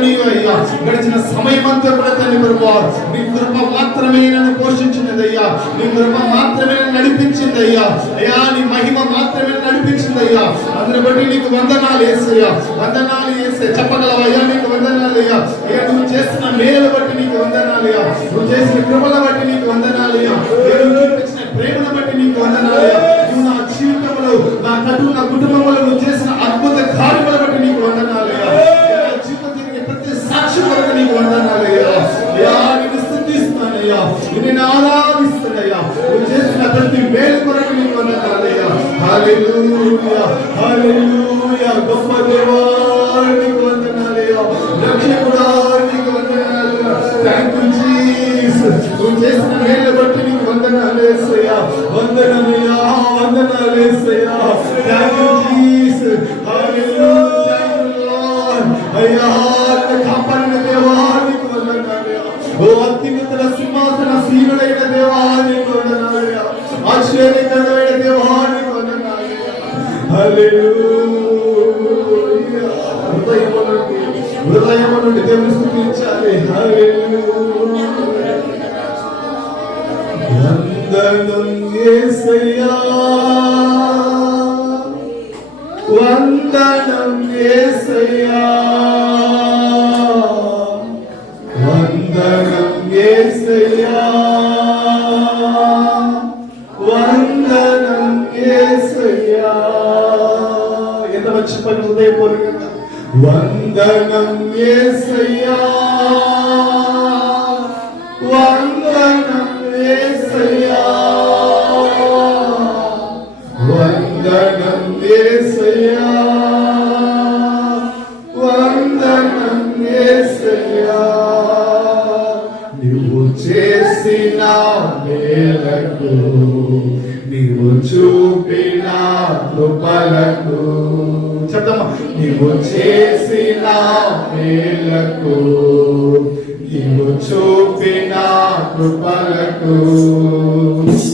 అయ్యా. గడిచిన సమయం అంతా కూడా తండ్రి ప్రభువా నీ కృప మాత్రమే నన్ను పోషించినదయ్యా. నీ కృప మాత్రమే నన్ను నడిపించిందయ్యా. అయ్యా నీ మహిమ మాత్రమే నడిపించిందయ్యా. అందుని బట్టి నీకు వందనాలు యేసయ్యా. వందనాలు యేసయ్యా. చెప్పగలవయ్యా నీకు వందనాలయ్యా. అయ్యా నువ్వు చేస్తున్న మేలు బట్టి నీకు వందనాలయ్యా. నువ్వు చేసిన కృపల బట్టి నీకు వందనాలయ్యా. నువ్వు చూపించిన ప్రేమను బట్టి నీకు వందనాలయ్యా. నువ్వు నా జీవితంలో నా కుటుంబంలో నువ్వు చేసిన అద్భుత కార్యముల బట్టి నీకు వందనాలయ్యా. జీవితం ప్రతి సాక్షి కొరకు నీకు వందనాలయ్యా. అయ్యా నిన్ను స్తుతిస్తున్నానయ్యా. నిన్ను ఆరాధిస్తున్నానయ్యా. నువ్వు చేసిన ప్రతి మేలు కొరకు నీకు వందనాలయ్యా. హల్లెలూయా హల్లెలూయా. గొప్ప దేవా నీకు వందనాలయ్యా. రక్షకుడా నీకు వందనాలయ్యా. Thank you Jesus. నువ్వు చేసిన మేలు బట్టి నీకు వందనాలు యేసయ్యా. వందనమయ్యా వందనాలు యేసయ్యా. Thank you Jesus. హల్లెలూయా. అయ్యా కాపాడిన దేవా నీకు వందనాలయ్యా. ఓ అత్యున్నత సింహాసన సీనుడైన దేవా నీకు వందనాలయ్యా. ఆశ్చర్యకరమైన దేవా నీకు వందనాలయ్యా. హల్లెలూయా. హృదయము నుండి దేవుని స్తుతించాలి. హల్లెలూయా. వందనం యేసయ్యా. వందనం యేసయ్యా. వందనం యేసయ్యా. వందనం యేసయ్యా. ఎంత మంచి పని హృదయపూర్వకంగా వందనం యేసయ్యా. వందనం యేసయ్యా. వందనం యేసయ్యా. వందనం యేసయ్యా. నీవు చేసిన మేలకు నీవు చూపిన కృపలకు చెప్తామా. నీవు చేసిన మేలకు నీవు చూపిన కృపలకు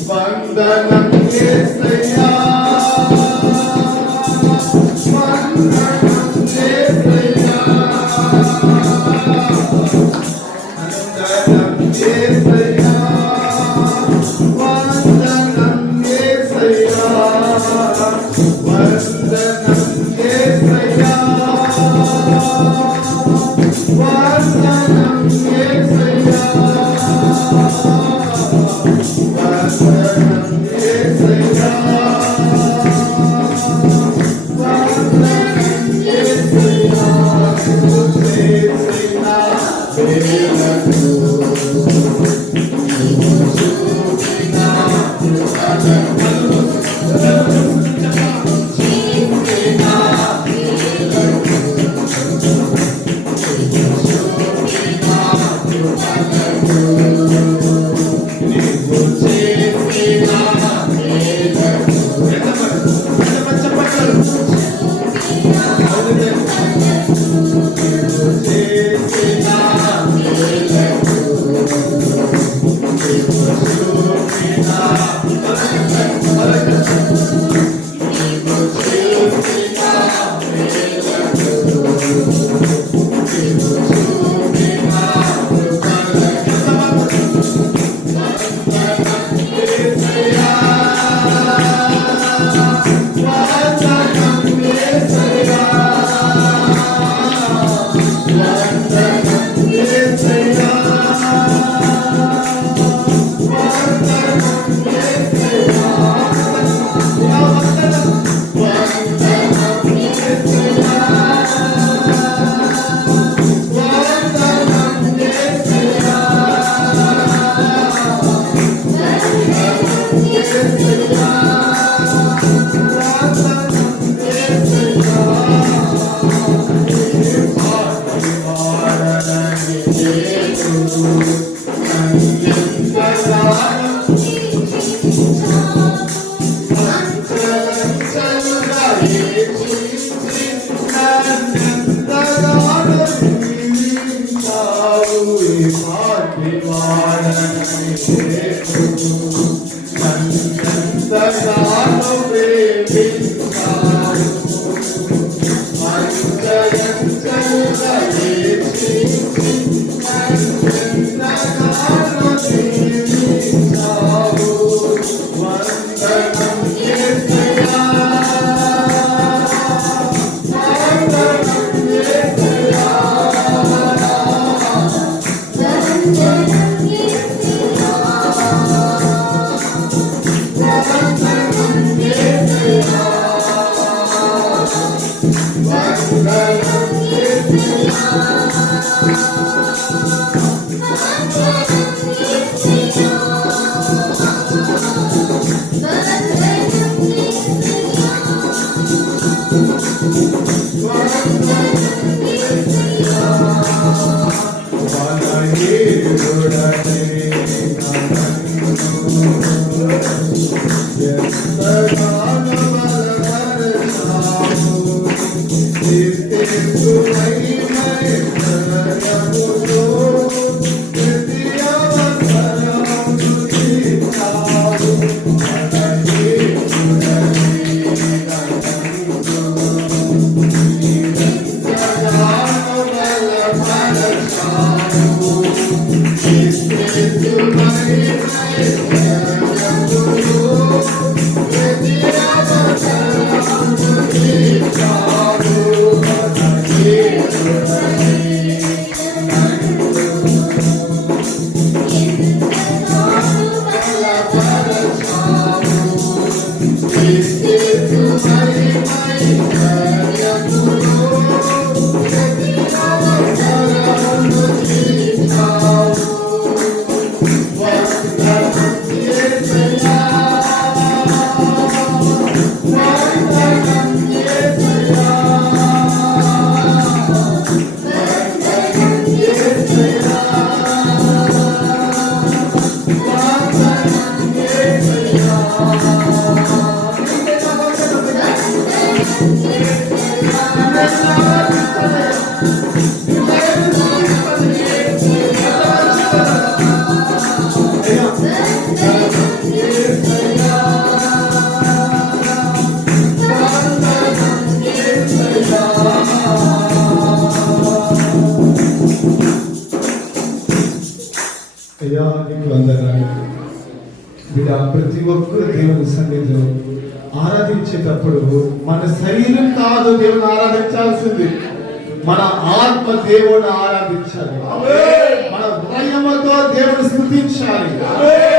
వందనం యేసయ్యా. వందనం యేసయ్యా. వందనం యేసయ్యా. వందనం యేసయ్యా. వందనం యేసయ్యా. వందనం యేసయ్యా. వందనం యేసయ్యా. వందనం యేసయ్యా. యేసయ్యా నీకు వందనాలు. బిడ్డ, ప్రతి ఒక్కరు దేవుని సన్నిధిలో ఆరాధించేటప్పుడు మన శరీరం కాదు దేవుని ఆరాధించాల్సింది, మన ఆత్మ దేవుని ఆరాధించాలి. మన హృదయముతో దేవుని స్తుతించాలి.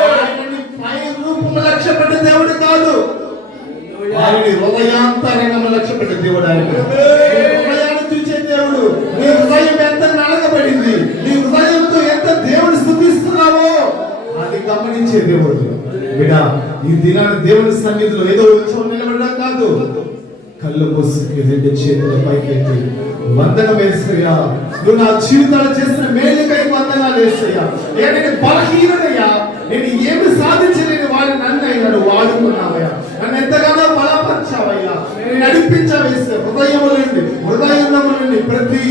ఆయనని పై రూపము లక్ష్య పెట్టే దేవుడు కాదు, ఆయనని హృదయాంతరంగము లక్ష్య పెట్టే దేవుడు. ఆయన హృదయాన్ని చూసే దేవుడు. నీ హృదయం ఎంత నలగబడింది, నీ హృదయంతో ఎంత దేవుని స్తుతిస్తున్నావో అది గమనించే దేవుడు. బిడ్డ, ఈ దినాన్ని దేవుని సన్నిధిలో ఏదో ఉత్సవం నిలబడడం కాదు, కళ్ళు మూసుకి రెండు చేతుల పైకెత్తి వందనం యేసయ్యా, నువ్వు నా జీవితాలు చేసిన మేలుకై వందనాలు యేసయ్యా. నేను బలహీనయ్యా, నేను ఏమి సాధించలేని వాడిని నన్ను అయినా నువ్వు వాడుకున్నావయ్యా, నన్ను ఎంతగానో బలపరిచావయ్యా, నేను నడిపించావేసే హృదయంలో నుండి ప్రతి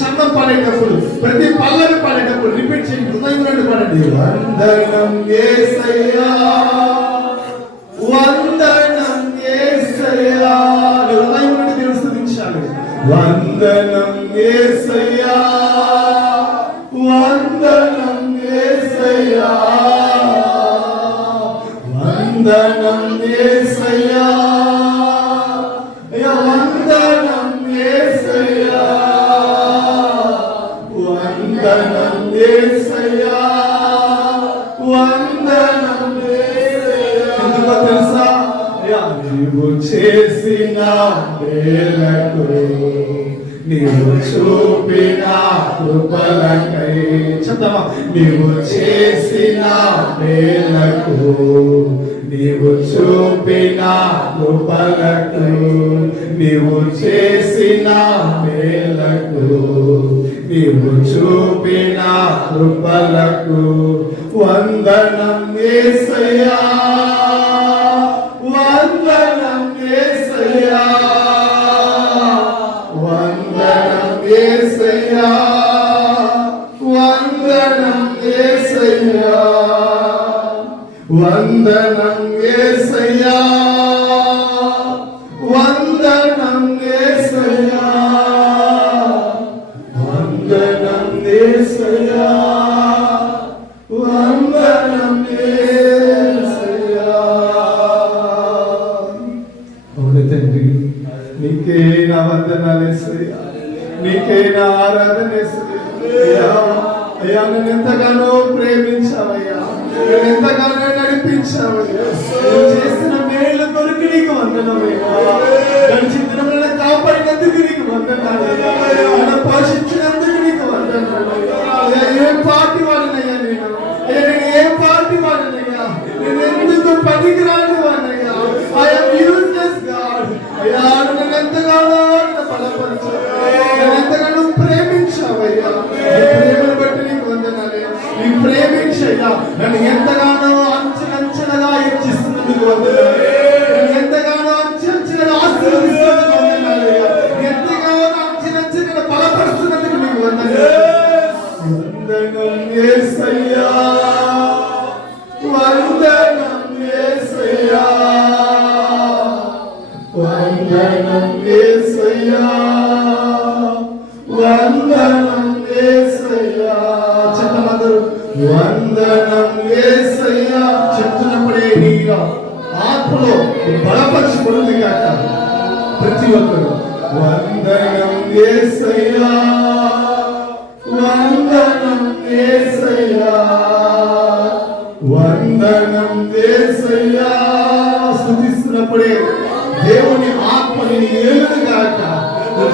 చందం పడేటప్పుడు, ప్రతి పల్లవి పడేటప్పుడు రిపీట్ చేయండి, హృదయం నుండి పడండి. వందనం యేసయ్యా, వందనం యేసయ్యా. హృదయం నుండి దేవుని స్తుతించాలి. వందనం యేసయ్యా, వందనం యేసయ్యా, వందనం యేసయ్యా, వందనం యేసయ్యా, వందనం యేసయ్యా, వందనం యేసయ్యా. ఎందుకో తెలుసా? నీవు చేసిన మేలకు, నీవు చూపిన కృపలకై, చెప్తావా? నీవు చేసిన మేలకు, నీవు చూపిన కృపలకు, నీవు చేసిన మేలకు, నీవు చూపిన కృపలకు వందనం యేసయ్యా, వందనం యేసయ్యా, వందనం యేసయ్యా, వందనం యేసయ్యా, వందనం యేసయ్యా, వందనం యేసయ్యా, వందనం యేసయ్యా, వందనం యేసయ్యా. అవును తండ్రి, నీకే నా వందనాలు యేసయ్యా, నీకే నా ఆరాధన యేసయ్యా. అయ్యా, నన్ను ఎంతగానో ప్రేమించావయ్యా, నన్ను ఎంతగానో నడిపించావయ్యా. నువ్వు చేసిన మేలు కొరకు నీకు వందనమయ్యా. గడిచిన దినములను కాపాడినందుకు నీకు వందనాలయ్యా. నన్ను పోషించినందుకు నీకు వందనాలయ్యా. ఏ పార్టీ వాడినయ్యా నేను? నేను ఏ పార్టీ వాడినయ్యా? నేను ఎందుకు పనికిరాని వాడినయ్యా? I'm useless God. అయ్యా, నన్ను ఎంతగానో బలపరిచావు, నన్ను ఎంతగానో ప్రేమించావయ్యా. ప్రేమను బట్టి నీకు వందనాలయ్యా. నీ ప్రేమించయ్యా, నన్ను ఎంతగానో అంచెలంచెలుగా హెచ్చిస్తున్నందుకు వందనాలు. నన్ను ఎంతగానో అంచెలంచెలుగా ఆశీర్వదిస్తున్నందుకు వందనాలయ్యా. ఎంతగానో అంచెలంచెలుగా బలపరుస్తున్నందుకు నీకు వందనాలు. వందనం యేసయ్యా, వందనం యేసయ్యా, వందనం యేసయ్యా, వందనం యేసయ్యా. చెప్పమందరూ వందనం యేసయ్యా చెప్తున్నప్పుడే నీ ఆత్మలో బలపరచబడింది కాక ప్రతి ఒక్కరు వందనం యేసయ్యా, వందనం యేసయ్యా, వందనం యేసయ్యా. స్తుతిస్తున్నప్పుడే దేవుని ఆత్మని ఏలును గాక.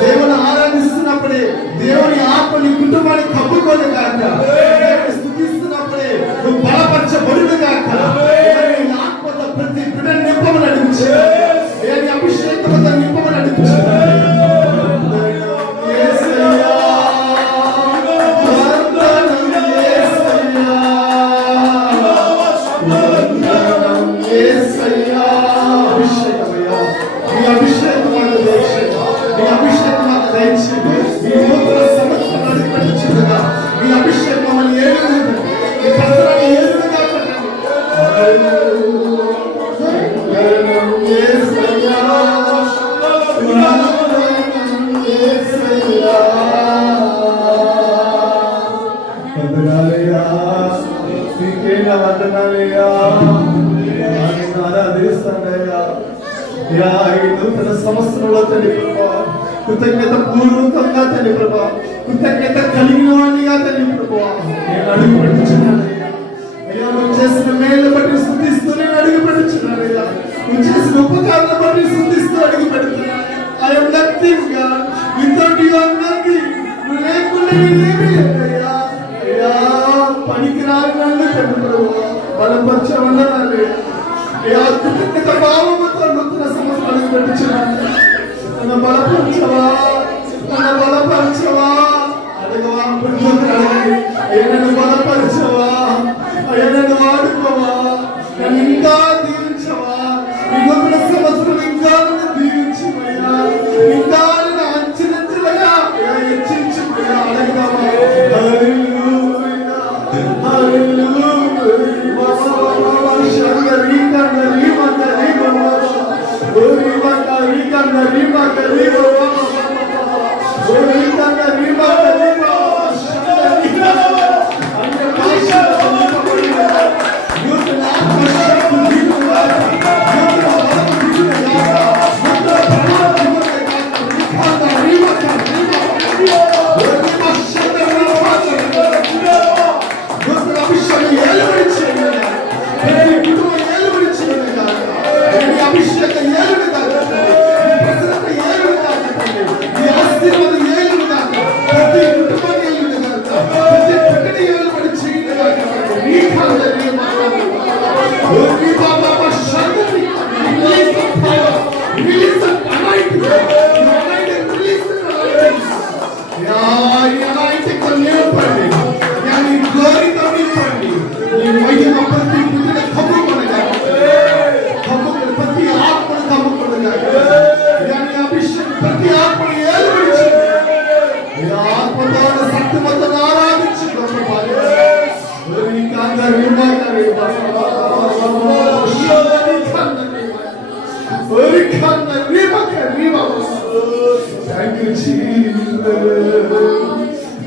దేవుని ఆరాధిస్తున్నప్పుడే దేవుని ఆత్మ నీ కుటుంబాన్ని కప్పుకోను గాక. స్తుతిస్తున్నప్పుడే నువ్వు బలపరచబడును గాక. నీ ఆత్మతో ప్రతి బిడ్డ నింపమని నడిపించు, నీ అభిషేకంతో నింపమని నడిపించు. మీ అభిషేకం సంవత్సరంలో తండ్రి ప్రభా కృతజ్ఞత పూర్వకంగా తండ్రి ప్రభా కృతజ్ఞత కలిగిన వాడిగా తండ్రి ప్రభా నేను అడుగు పెట్టుచున్నాను అయ్యా. నువ్వు చేసిన మేలు బట్టి స్తుతిస్తూ నేను అడుగు పెట్టుచున్నాను అయ్యా. నువ్వు చేసిన ఉపకారాలను బట్టి స్తుతిస్తూ అడుగు పెడుతున్నాను. I am nothing God. Without you I am nothing. నువ్వు లేకుండా నేనేమీ లేదయ్యా. అయ్యా పనికి రాని నన్ను తండ్రి ప్రభా బలపరచమన్నాను అయ్యా. కృతజ్ఞత భావముతో నూతన సంవత్సరం అడుగు పెట్టుచున్నాను. నన్ను బలపరచవా, నన్ను బలపరచవా అడగవా అడగండి. అయ్యా నన్ను బలపరచవా, అయ్యా నన్ను వాడుకోవా, నన్ను ఇంకా దీవించవా. ఈ నూతన సంవత్సరం ఇంకా నన్ను దీవించమయ్యా, ఇంకా నన్ను అంచెలంచెలుగా హెచ్చించమయ్యా అడగదామా. హల్లెలూయా హల్లెలూయా శంకరీ కందరీ మందరీ బాబా ఓరి మందరీ కందరీ మందరీ బాబా ఓరి కందరీ మందరీ బాబా శంకరీ అన్న భాష యూత్ నా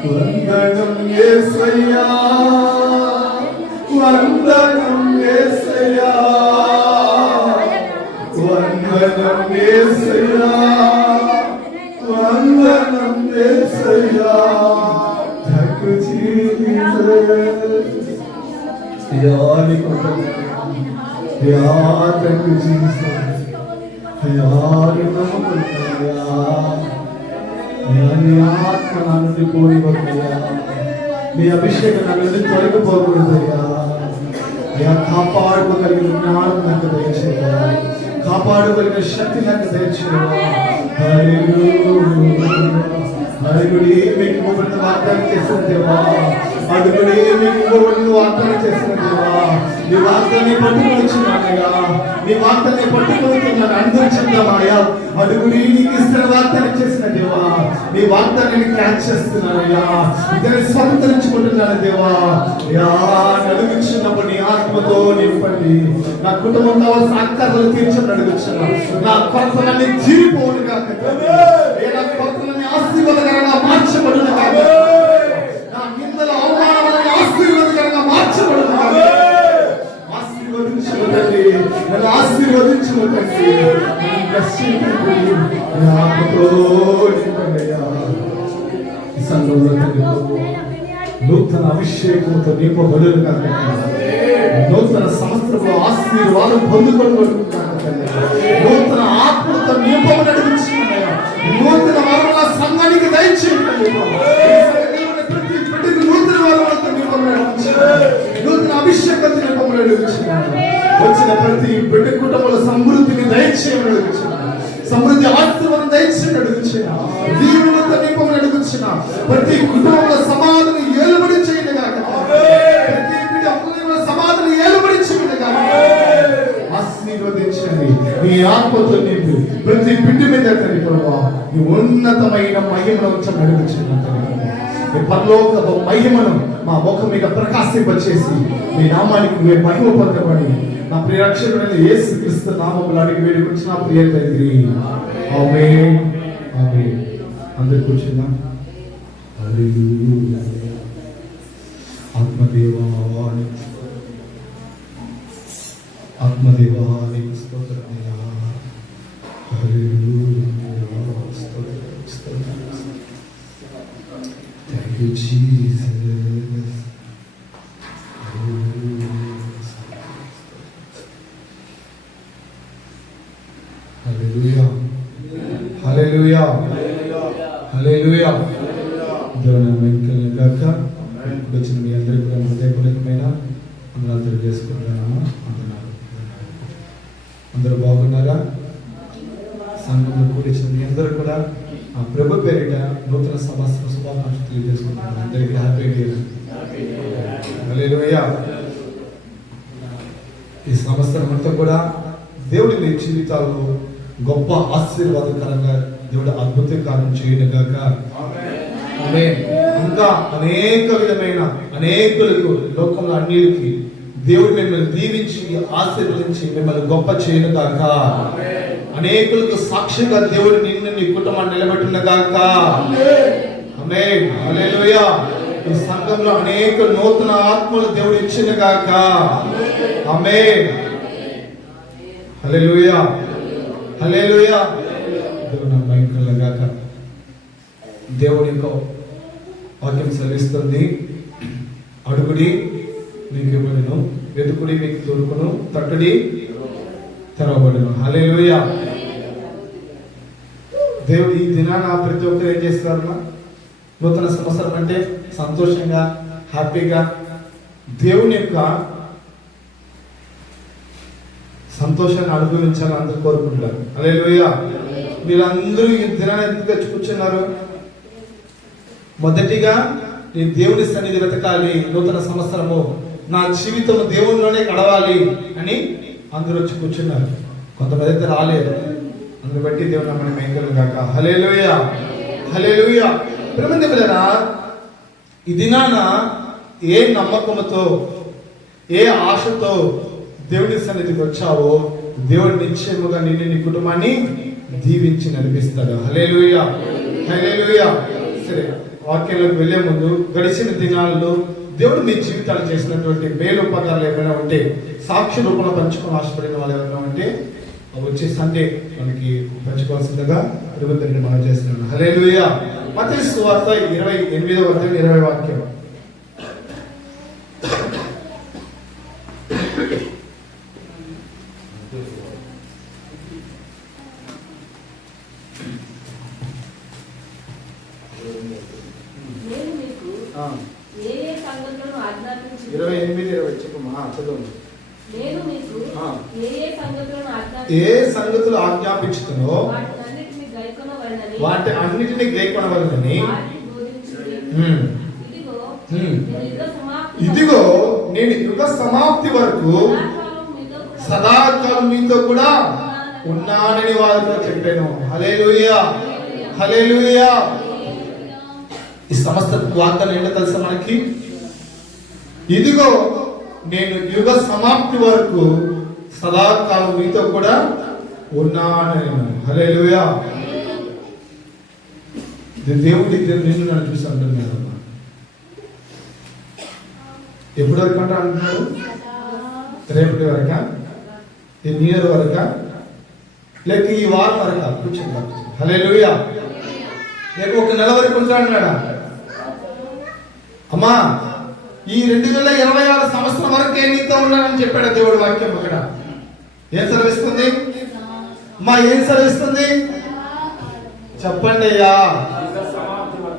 వందనం యేసయ్యా, వందనం యేసయ్యా, వందనం యేసయ్యా, వందనం యేసయ్యా. Thank you Jesus. యాని కొట్టయ్యా, యా థాంక్ యూ జీసస్. యాని నమ్మకయ్యా, నీ ఆత్మ నన్ను పోనివద్దయ్యా, నీ అభిషేకం నన్ను తొలగిపోకూడదయ్యా. కాపాడుకోగలిగిన జ్ఞానం నాకు దయచేయా, కాపాడుకోగలిగిన శక్తి నాకు దయచేయా. అడుగుడి మీకు ఇవ్వబడిన వాగ్దానం చేసిన దేవా, అడుగుడి మీకు ఇవ్వబడిన వాగ్దానం చేసిన దేవా, నీ వాగ్దాన్ని పట్టుకుని వచ్చినానయ్యా, నీ వాగ్దాన్ని పట్టుకుని అనుభవించున్నామయ్యా. అడుగుడి నీకు ఇస్తున్న వాగ్దానం చేసిన దేవా, నీ వాగ్దాన్ని క్యాచ్ చేస్తున్నానయ్యా, దాన్ని స్వతంత్రించుకుంటున్నాను దేవా. యా అడుగుచున్నప్పుడు నీ ఆత్మతో నింపండి, నా కుటుంబం కావాల్సిన అక్కర్లు తీర్చని అడుగుచున్నా, నా కొరతలన్నీ జీరిపోను కాక, నా కొరతలన్నీ ఆశీర్వాదకరంగా మార్చబడును కాక, నా నిందల అవమానాలని ఆశీర్వాదకరంగా మార్చబడును కాక. ఆశీర్వదించుకుంటండి, నన్ను ఆశీర్వదించుకుంటండి, నూతన అభిషేకంతో నింపబడును కాక, నూతన సంవత్సరంలో ఆశీర్వాదం పొందుకోబడును కాక, నూతన ఆత్మతో నింపబడి నడిపించుకున్నాయా, నూతన వరముల సంఘానికి దయచేయండి. ప్రతి బిడ్డకు నూతన వరములతో నింపబడి నడిపించుకున్నాయా, నూతన అభిషేకంతో నింపబడి నడిపించుకున్నాయా. వచ్చిన ప్రతి బిడ్డ కుటుంబంలో సమృద్ధిని దయచేయమని అడుగుచున్నా, సమృద్ధి ఆశీర్వాదం దయచేయమని అడుగుచున్నా, దీవెనలతో నింపమని అడుగుచున్నా. ప్రతి కుటుంబంలో సమాధానం ఏలుబడి చేయండి కాక, ప్రతి బిడ్డ సమాధానం ఏలుబడి చేయండి కాక. ఆశీర్వదించండి, నీ ఆత్మతో నింపి ప్రతి బిడ్డ మీద తండ్రి ప్రభువా నీ ఉన్నతమైన మహిమను వచ్చి అడుగుచున్నా తండ్రి. నీ పరలోక మహిమను మా ముఖం మీద ప్రకాశింపచేసి మీ నామానికి మీరు మహిమ పొందబడి నా ప్రియ రక్షకుడైన యేసుక్రీస్తు నామములో అడిగి వేడుకొచ్చిన ప్రియ తండ్రి, ఆమేన్ ఆమేన్. అందరూ కూర్చుందాం. హల్లెలూయా. ఆత్మదేవానికి స్తోత్రం. హల్లెలూయా. హల్లెలూయా, హల్లెలూయా, హల్లెలూయా. దేవుని గాక. వచ్చిన మీ అందరికీ కూడా హృదయపూర్వకమైన వందనాలు చేసుకుంటున్నాము. అందరూ బాగున్నారా? సంఘంలో కూర్చున్న మీ అందరూ కూడా ఆ ప్రభు పేరిట నూతన సంవత్సర శుభాకాంక్షలు తెలియజేసుకుంటున్నాను. అందరికీ హ్యాపీ న్యూ ఇయర్. హల్లెలూయా. ఈ సంవత్సరం అంతా కూడా దేవుడి మీ జీవితాల్లో గొప్ప ఆశీర్వాదకరంగా దేవుడు అద్భుత కార్యం చేయను గాక. ఇంకా అనేక విధమైన అనేకులకు లోకంలో అన్నిటికి దేవుడు మిమ్మల్ని దీవించి ఆశీర్వదించి మిమ్మల్ని గొప్ప చేయను గాక. అనేకులకు సాక్షిగా దేవుడు నిన్ను నీ కుటుంబాన్ని నిలబెట్టిన గాక. ఆమేన్, హల్లెలూయా. ఈ సంఘంలో అనేక నూతన ఆత్మలు దేవుడు ఇచ్చిన గాక. ఆమేన్, హల్లెలూయా, హల్లెలూయా. దేవుని మహిమ గాక. దేవుని యొక్క వాక్యం సెలవిస్తుంది, అడుగుడి మీకు ఇవ్వబడును, వెతుకుడి మీకు దొరుకును, తట్టుడి తెరవబడును. హల్లెలూయా. దేవుడు ఈ దినాన ప్రతి ఒక్కరు ఏం చేస్తారన్నా, నూతన సంవత్సరం అంటే సంతోషంగా హ్యాపీగా దేవుని యొక్క సంతోషాన్ని అనుభవించాలని అందరూ కోరుకుంటారు. హల్లెలూయా. మీరందరూ ఈ దినాన్ని ఎందుకు తెచ్చి కూర్చున్నారు? మొదటిగా నేను దేవుని సన్నిధి వెతకాలి, నూతన సంవత్సరము నా జీవితం దేవునిలోనే గడవాలి అని అందరూ వచ్చి కూర్చున్నారు. కొంతమంది అయితే రాలేదు. అందుని బట్టి దేవుని నామమున మహిమ గాక. హల్లెలూయా, హల్లెలూయా. ప్రియమైన బిడ్డలారా, ఈ దినాన ఏ నమ్మకంతో ఏ ఆశతో దేవుని సన్నిధికి వచ్చావో దేవుడు నిశ్చయముగా నిన్ను నీ కుటుంబాన్ని దీవించి నడిపిస్తాడు. హల్లెలూయా, హల్లెలూయా. సరే, వాక్యంలోకి వెళ్లే ముందు గడిచిన దినాల్లో దేవుడు మీ జీవితాలు చేసినటువంటి మేలుపకారాలు ఏమైనా ఉంటే సాక్షి రూపంలో పంచుకొని ఆశపడిన వాళ్ళు ఏమైనా ఉంటే వచ్చే సండే మనకి పంచుకోవాల్సిందిగా అడుగుతుంది మనం చేస్తున్నాం. హల్లెలూయా. మత్తయి సువార్త 28వ అధ్యాయం 20వ వాక్యం. ఏ సంగతులు ఆజ్ఞాపించుతున్నో వాటి అన్నిటిని గైకొనవలెనని, ఇదిగో నేను యుగ సమాప్తి వరకు సదాకాలం మీతో కూడా ఉన్నానని వారితో చెప్పాను. హల్లెలూయా, హల్లెలూయా. ఈ సమస్త వాగ్దానం ఏంటో తెలుసా మనకి? ఇదిగో నేను యుగ సమాప్తి వరకు సదాకాలం మీతో కూడా ఉన్నానని. హల్లెలూయా. దేవుడి నిన్ను నన్ను చూసి అంటున్నాడు. ఎప్పటి వరకు అంటే అంటున్నాడు? రేపటి వరక, ఈ న్యూ ఇయర్ వరక, లేక ఈ వారం వరక? కూర్చుంటా. హల్లెలూయా. లేక ఒక నెల వరకు ఉంటాడు. అమ్మా, ఈ 2026 సంవత్సరం వరకు నీతో ఉన్నానని చెప్పాడు దేవుడు వాక్యం. అక్కడ ఏం సెలవిస్తుంది? మా ఏం సెలవిస్తుంది చెప్పండి అయ్యా.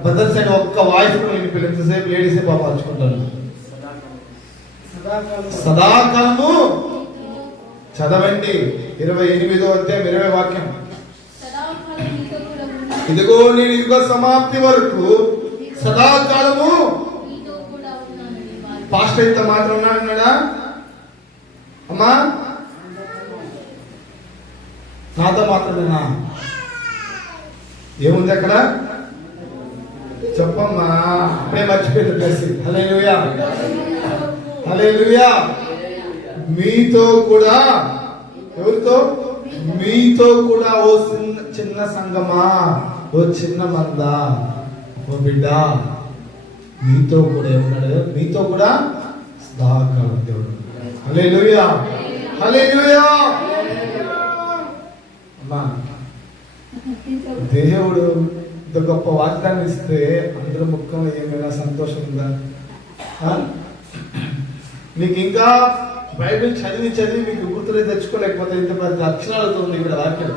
బదర్ సైడ్ ఒక్క వాయిస్ కూడా నేను పిల్లసేపు లేడీసే పాపాల్చుకుంటాను. సదాకాలము చదవండి. 28వ అధ్యాయం 20వ వాక్యం. ఇదిగో నేను యుగ సమాప్తి వరకు సదాకాలము. పాస్టర్ అయితే మాత్రం ఉన్నాడా? అమ్మా, నాతో మాత్రమేనా? ఏముంది అక్కడ చెప్పమ్మా? అప్పుడే మర్చిపోయింది ప్లస్. హల్లెలూయా, హల్లెలూయా. మీతో కూడా, ఎవరితో? మీతో కూడా ఓ చిన్న సంగమా, ఓ చిన్న మంద, ఓ బిడ్డ, మీతో కూడా ఏమన్నాడు? మీతో కూడా సదాకాలం దేవుడు. హల్లెలూయా, హల్లెలూయా. అమ్మా, దేవుడు ఇంత గొప్ప వాగ్దానం ఇస్తే అందరి ముఖంలో ఏమైనా సంతోషం ఉందా? మీకు ఇంకా బైబిల్ చదివి చదివి మీకు గుర్తులే తెచ్చుకోలేకపోతే ఇంత పెద్ద అక్షరాలతో ఉంది ఇక్కడ వాక్యం.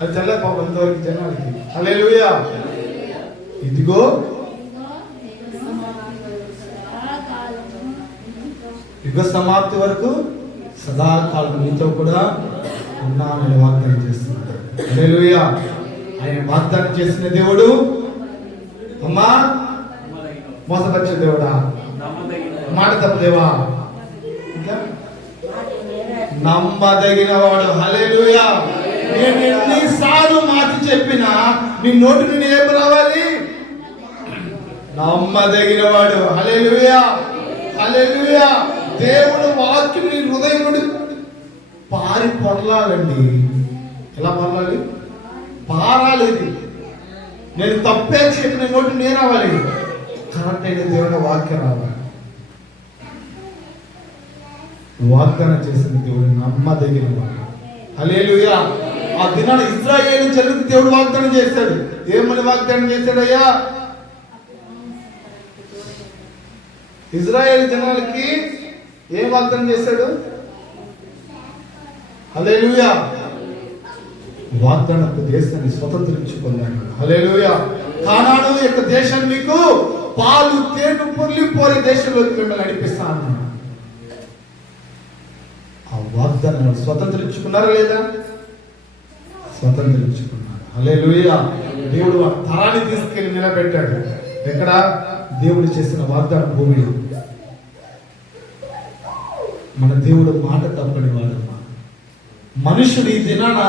అది తెల్ల పాపం ఇంతవరకు జనాలకి. హల్లెలూయా. ఇదిగో యుగ సమాప్తి వరకు సదాకాలం మీతో కూడా ఉన్నానని వాగ్దానం చేస్తున్నాడు. హల్లెలూయా. ఆయన వాగ్దానం చేసిన దేవుడు అమ్మా మోసపరిచే దేవుడా, మాట తప్పదేవా, ఇంకా నమ్మదగిన వాడు. హల్లెలూయా. నేను ఎన్నిసార్లు మాట చెప్పినా నీ నోటి నుండి ఏం రావాలి? నమ్మదగిన వాడు. హల్లెలూయా. హల్లెలూయా. దేవుడు వాక్యం నీ హృదయం నుండి పారి పొరలాలండి. ఎలా పొరలాలి? పారాలేదు. నేను తప్పే చెప్పిన నోటి నేను రావాలి, కరెక్ట్ అయిన దేవుని వాక్యం రావాలి. వాగ్దానం చేసిన దేవుడు నమ్మదగిన వాడు. హల్లెలూయా. ఆ దినాన ఇశ్రాయేలు జనులకు దేవుడు వాగ్దానం చేశాడు. ఏమని వాగ్దానం చేశాడయ్యా? ఇశ్రాయేలు జనాలకి ఏం వాగ్దానం చేశాడు? హల్లెలూయా. వాగ్దానపు దేశాన్ని స్వతంత్రించుకున్నాడు. హల్లెలూయా. కానాను యొక్క దేశాన్ని మీకు పాలు తేనె పొర్లిపోయే దేశంలోకి మిమ్మల్ని నడిపిస్తాను. ఆ వాగ్దానాన్ని స్వతంత్రించుకున్నారా లేదా? స్వతంత్రించుకున్నారు. హల్లెలూయా. దేవుడు ఆ తరాన్ని తీసుకెళ్లి నిలబెట్టాడు. ఎక్కడ? దేవుడు చేసిన వాగ్దాన భూమిలో. మన దేవుడు మాట తప్పని వాడమ్మా. మనుషుడు ఈ దినాన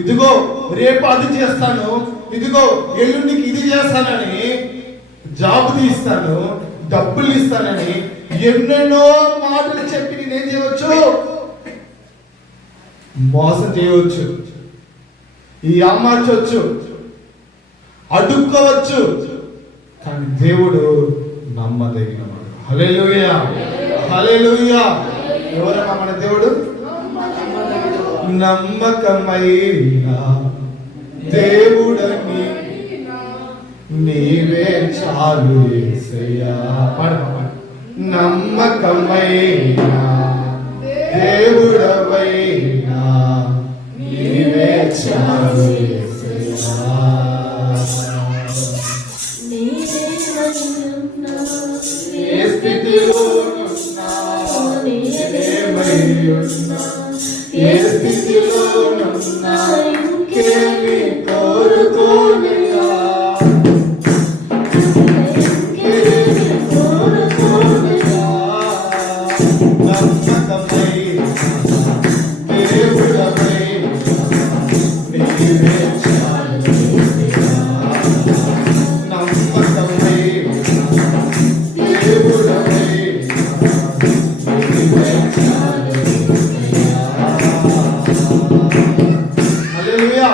ఇదిగో రేపు అది చేస్తాను, ఇదిగో ఎల్లుండికి ఇది చేస్తానని, జాబ్ తీస్తాను, డబ్బులు ఇస్తానని ఎన్నెన్నో మాటలు చెప్పి నేనేం చేయవచ్చు? మోసం చేయవచ్చు, ఈ అమ్మార్చవచ్చు, అడుక్కోవచ్చు. కానీ దేవుడు నమ్మదగినవాడు. హల్లెలూయా. హల్లెలూయా. ఎవరమ్మా మన దేవుడు? నమ్మకమైన దేవుడని నీవే చాలు యేసయ్యా. నమ్మకమైన దేవుడవైనా నీవే చాలు యేసయ్యా. ఏ స్థితిలో ఉన్నా, ఏ స్థితిలో ఉన్నా ఇంకేమి కోరుకోనియా, ఇంకేమి కోరుకోనియా. నమ్మకమై దేవుడవై నీవే చాలు యేసయ్యా. నమ్మకమై దేవుడవై నీవే చాలు యేసయ్యా. హల్లెలూయా.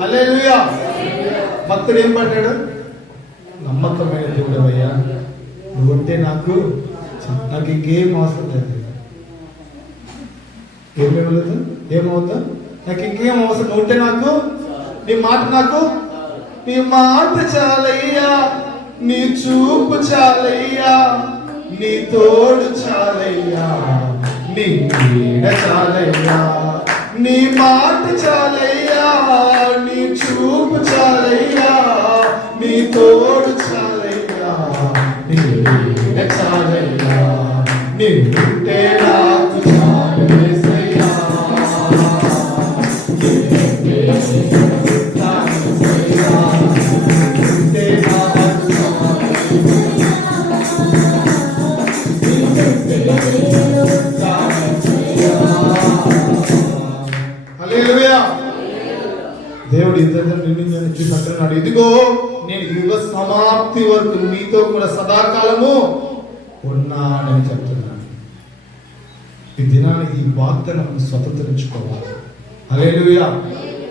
హల్లెలూయా. భక్తుడు ఏం పడ్డాడు? నమ్మకమైన దేవుడవయ్యా, నువ్వుంటే నాకు ఇంకేం అవసరం లేదు. ఏమేమవుతా? ఏమవుతా? నాకు ఇంకేం అవసరం. నువ్వుంటే నాకు, నీ మాట నాకు, నీ మాట చాలయ్యా, నీ చూపు చాలయ్యా, నీ తోడు చాలయ్యా, నీ నీడ చాలయ్యా, నీ మాట చాలయ్యా, నీ చూపు చాలయ్యా, నీ తోడు చాలయ్యా, నీ నీడ చాలయ్యా, నీ ఉంటే నాకు చాలు యేసయ్యా. దేవుడు ఇద్దరు నిన్ను చూసినట్టున్నాడు. ఇదిగో నేను యుగ సమాప్తి వరకు మీతో కూడా సదాకాలము ఉన్నానని చెప్తున్నాను. ఈ దినాన్ని ఈ వాగ్దానం స్వతంత్రించుకోవాలి. హల్లెలూయా.